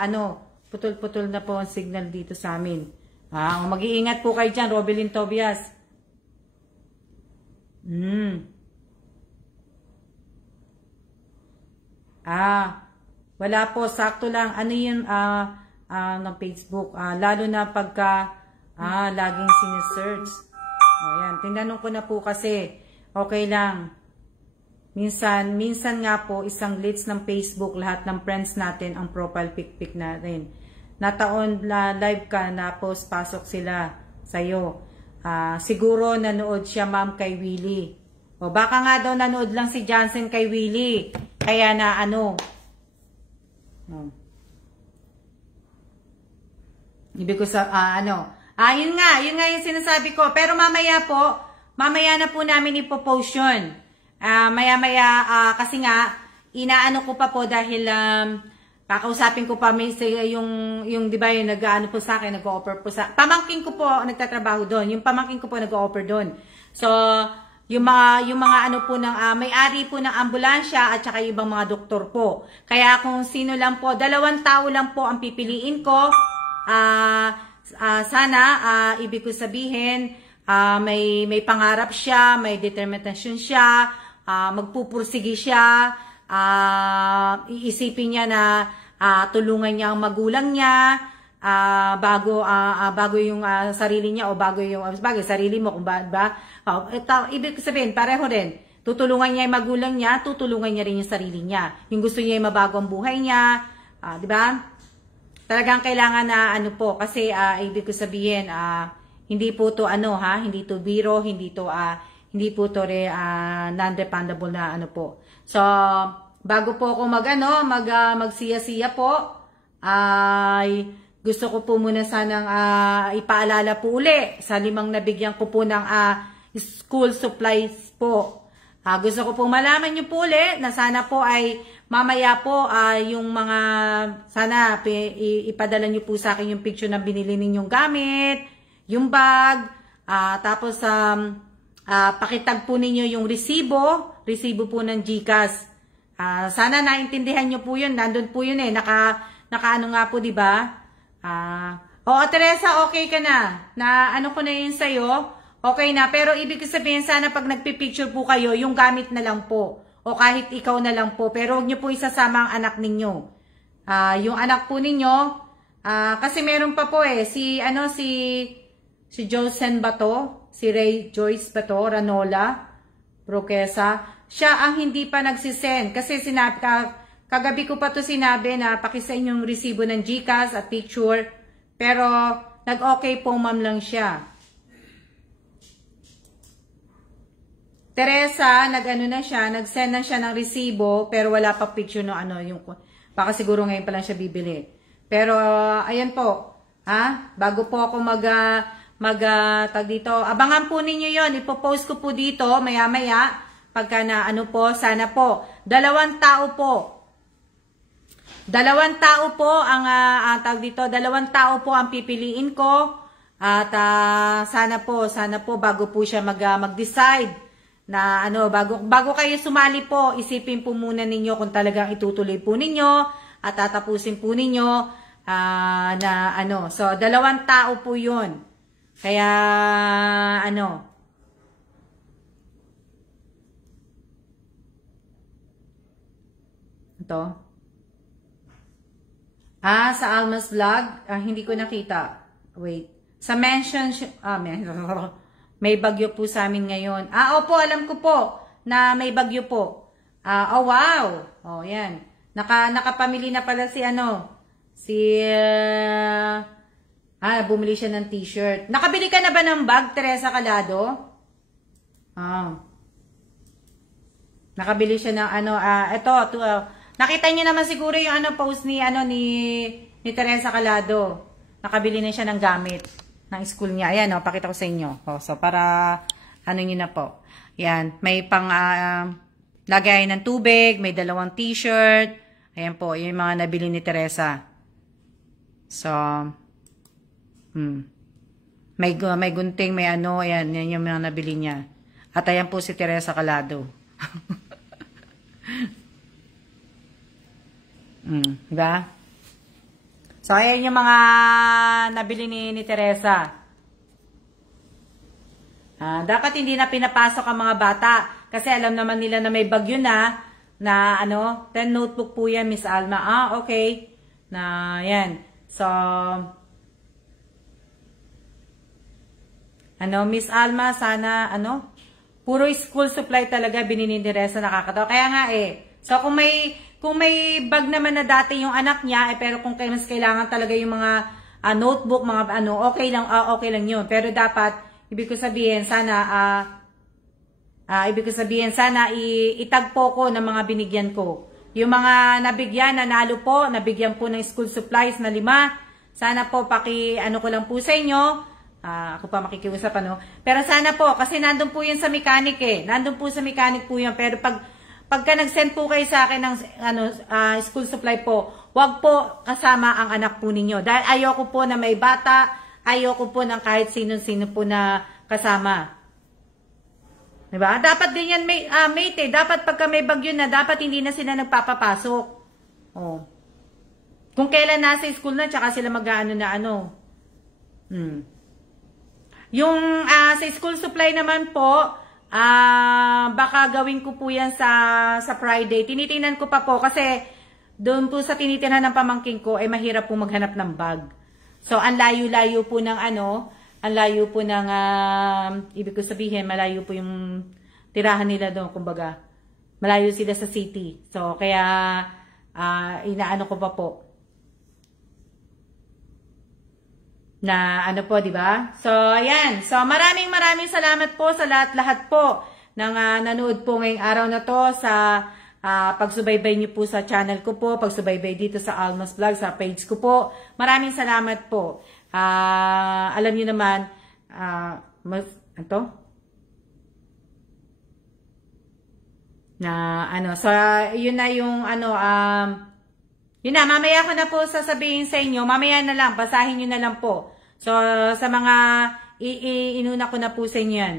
ano, putol-putol na po ang signal dito sa amin. Mag-iingat po kayo dyan, Robelyn Tobias. Wala po, sakto lang. Ano yun ng Facebook? Lalo na pagka laging sinesearch. Yan. Tinanong ko na po kasi. Okay lang. Minsan nga po, isang glitch ng Facebook, lahat ng friends natin, ang profile pic natin. Nataon live ka, na post pasok sila sa'yo. Siguro nanood siya, ma'am, kay Willie. O baka nga daw nanood lang si Johnson kay Willie. Kaya na ano. Ibig ko sa, yun nga yung sinasabi ko. Pero mamaya na po namin ipopost yun. Maya-maya, kasi nga, inaano ko pa po dahil, kakausapin ko pa yung di ba, yung nag-ano po sa akin, nag-offer po sa, pamangkin ko po, nagtatrabaho doon. Yung pamangkin ko po nag-offer doon. So, yung mga ano po ng, may-ari po ng ambulansya at saka yung ibang mga doktor po. Kaya kung sino lang po, 2 tao lang po ang pipiliin ko. Sana, ibig ko sabihin, may pangarap siya, may determinasyon siya, magpupursige siya, iisipin niya na tulungan niya ang magulang niya, bago yung sarili niya o bago yung sarili mo, kung ba? Ibig sabihin, pareho rin. Tutulungan niya yung magulang niya, tutulungan niya rin yung sarili niya. Yung gusto niya yung mabago ang buhay niya, di ba? Talagang kailangan na ano po, kasi ibig ko sabihin, hindi po to hindi to biro, hindi po to non-refundable na ano po. So, bago po ako magsiya-siya po, ay gusto ko po muna sanang ipaalala po uli sa 5 nabigyan ko po ng school supplies po. Gusto ko po malaman nyo po uli na sana po ay mamaya po yung mga, sana ipadala nyo po sa akin yung picture na binili ninyong gamit, yung bag, tapos pakitag po ninyo yung resibo po ng GCash. Sana naintindihan nyo po yun, nandun po yun eh, nakaano nga po, diba? Teresa, okay ka na? Ano ko na yun sa'yo? Okay na, pero ibig sabihin sana pag nagpipicture po kayo, yung gamit na lang po. O kahit ikaw na lang po, pero huwag nyo po isasama ang anak ninyo. Yung anak po ninyo, kasi meron pa po eh, si Josen Bato, si Ray Joyce Bato, Ranola, Broquesa, siya ang hindi pa nagsisend. Kasi kagabi ko pa to sinabi na pakisend yung resibo ng GCash at picture, pero nag-okay po ma'am lang siya. Teresa, nag-send na siya ng resibo, pero wala pa picture no baka siguro ngayon pa lang siya bibili. Pero, ayan po, bago po ako tag dito, abangan po ninyo yon, ipopost ko po dito, maya-maya, pagka na sana po, 2 tao po. 2 tao po ang, tag dito, 2 tao po ang pipiliin ko, at sana po, bago po siya mag-decide, na bago kayo sumali po, isipin po muna ninyo kung talagang itutuloy po ninyo at tatapusin po ninyo so 2 tao po yun. Kaya ito sa Almas Vlog, hindi ko nakita, wait, sa mention may bagyo po sa amin ngayon. Opo, alam ko po na may bagyo po. Wow. Yan. Nakapamili na pala bumili siya ng t-shirt. Nakabili ka na ba ng bag, Teresa Calado? Nakabili siya ng ito, nakita niyo naman siguro yung post ni ni Teresa Calado. Nakabili na siya ng gamit ng school niya. Ayan, o, pakita ko sa inyo. O, so, para, ano nyo na po. Ayan, may pang, lagay ng tubig, may 2 t-shirt. Ayan po, yung mga nabili ni Teresa. So, may gunting, may ano, ayan, yan yung mga nabili niya. At ayan po si Teresa Calado. Diba? So, ayan yung mga nabili ni Teresa. Dapat hindi na pinapasok ang mga bata. Kasi alam naman nila na may bagyo na ano, 10 notebook po yan, Miss Alma. Okay. Na, yan. So, ano, Miss Alma, sana, ano, puro school supply talaga binili ni Teresa, nakakatawa. Kaya nga So, kung may bag naman na dati yung anak niya, pero kung mas kailangan talaga yung mga notebook, mga ano, okay lang yun. Pero dapat, ibig ko sabihin, sana itagpo ko ng mga binigyan ko. Yung mga nabigyan, nanalo po, nabigyan po ng school supplies na 5. Sana po, ano ko lang po sa inyo, ako pa makikiusap, ano. Pero sana po, kasi nandun po yun sa mechanic Nandun po sa mechanic po yun. Pero pagka nag-send po kayo sa akin ng school supply po, wag po kasama ang anak po ninyo. Dahil ayoko po na may bata, ayoko po ng kahit sino-sino po na kasama. Diba? Dapat din yan, mate Dapat pagka may bagyo na, dapat hindi na sila nagpapapasok. Oh. Kung kailan nasa school na, tsaka sila mag-ano na ano. Yung sa school supply naman po, baka gawin ko po yan sa Friday. Tinitingnan ko pa po kasi doon po sa tinitingnan ng pamangking ko, mahirap po maghanap ng bag. So, ang layo-layo po ng ano, ang layo po ng, ibig ko sabihin, malayo po yung tirahan nila doon, kumbaga. Malayo sila sa city. So, kaya, inaano ko pa po. Na ano po, di ba? So, ayan. So, maraming salamat po sa lahat po ng nanood po ngayong araw na to sa pagsubaybay niyo po sa channel ko po, pagsubaybay dito sa Alma's Vlog, sa page ko po. Maraming salamat po. Alam niyo naman, so, yun na yung, yun na, mamaya ko na po sasabihin sa inyo, mamaya na lang, basahin nyo na lang po. So, sa mga, inuna ko na po sa inyo yan.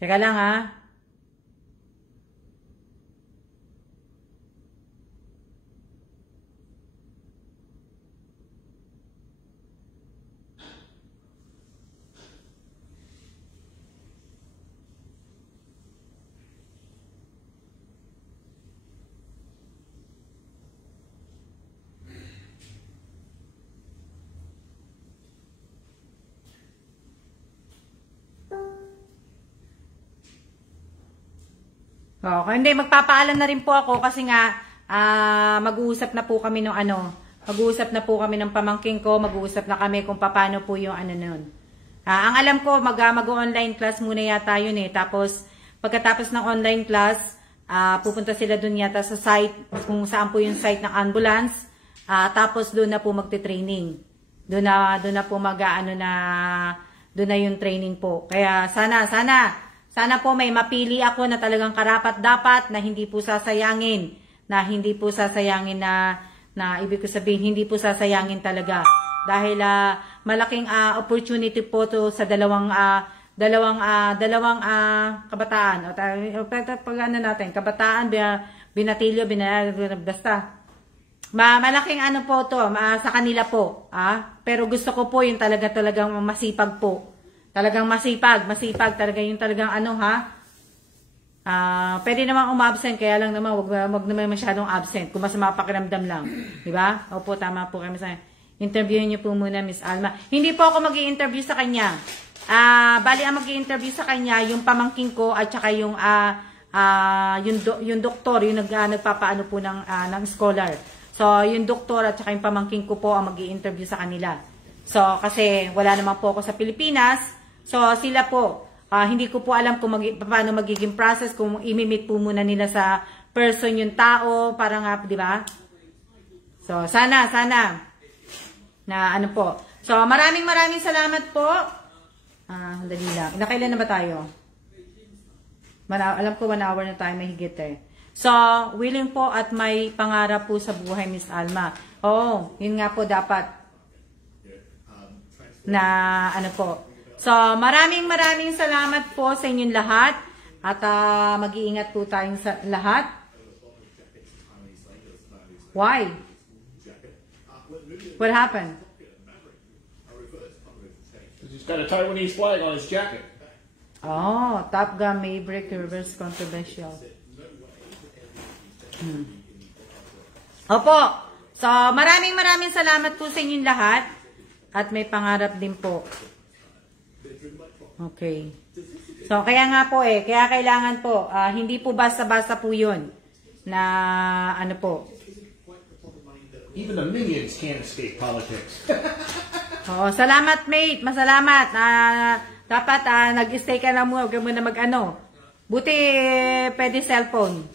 Teka lang hindi, magpapaalam na rin po ako kasi nga mag-uusap na po kami ng mag-uusap na po kami ng pamangking ko, mag-uusap na kami kung paano po yung nun. Ang alam ko, mag-online class muna yata yun Tapos, pagkatapos ng online class, pupunta sila dun yata sa site, kung saan po yung site ng ambulance. Tapos, doon na po magte-training. Doon na po doon na yung training po. Kaya, sana po may mapili ako na talagang karapat-dapat na hindi po sasayangin. Na ibig ko sabihin, hindi po sasayangin talaga. Dahil malaking opportunity po to sa dalawang kabataan. Kabataan, binatilyo, basta. Malaking po to sa kanila po. Pero gusto ko po yung talagang masipag po. Talagang masipag talaga yung talagang pwede namang umabsent, kaya lang naman wag naman masyadong absent kung masama pakiramdam lang, di ba? Opo, tama po kayo sa Interviewin niyo po muna, Miss Alma. Hindi po ako mag-i-interview sa kanya. Bali, ang mag-i-interview sa kanya, yung pamangking ko at saka yung doktor, yung nagpapaano po ng scholar. So, yung doktor at saka yung pamangking ko po ang mag-i-interview sa kanila. So, kasi wala naman po ako sa Pilipinas. So, sila po, hindi ko po alam kung paano magiging process, kung imimit po muna nila sa person yung tao, para nga, di ba? So, sana, na ano po. So, maraming salamat po. Dali lang. Nakailan na ba tayo? Alam ko 1 hour na tayo, may higit eh. So, willing po at may pangarap po sa buhay, Miss Alma. Oo, yun nga po dapat. Na ano po. So, maraming salamat po sa inyong lahat. At mag-iingat po tayong sa lahat. Why? What happened? He's got a Taiwanese flag on his jacket. Oh, Top Gun Maverick reverse controversial. Opo. So, maraming salamat po sa inyong lahat. At may pangarap din po. Okay. So, kaya nga po kaya kailangan po, hindi po basta-basta po yun. Na, ano po. Even the minions can't escape politics. Oo, salamat mate, masalamat. Dapat nag-stay ka na muna, huwag mo na mag-ano. Buti pwede cellphone.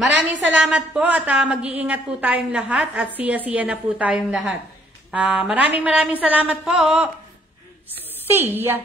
Maraming salamat po at mag-iingat po tayong lahat at siya-siya na po tayong lahat. Maraming salamat po. See ya!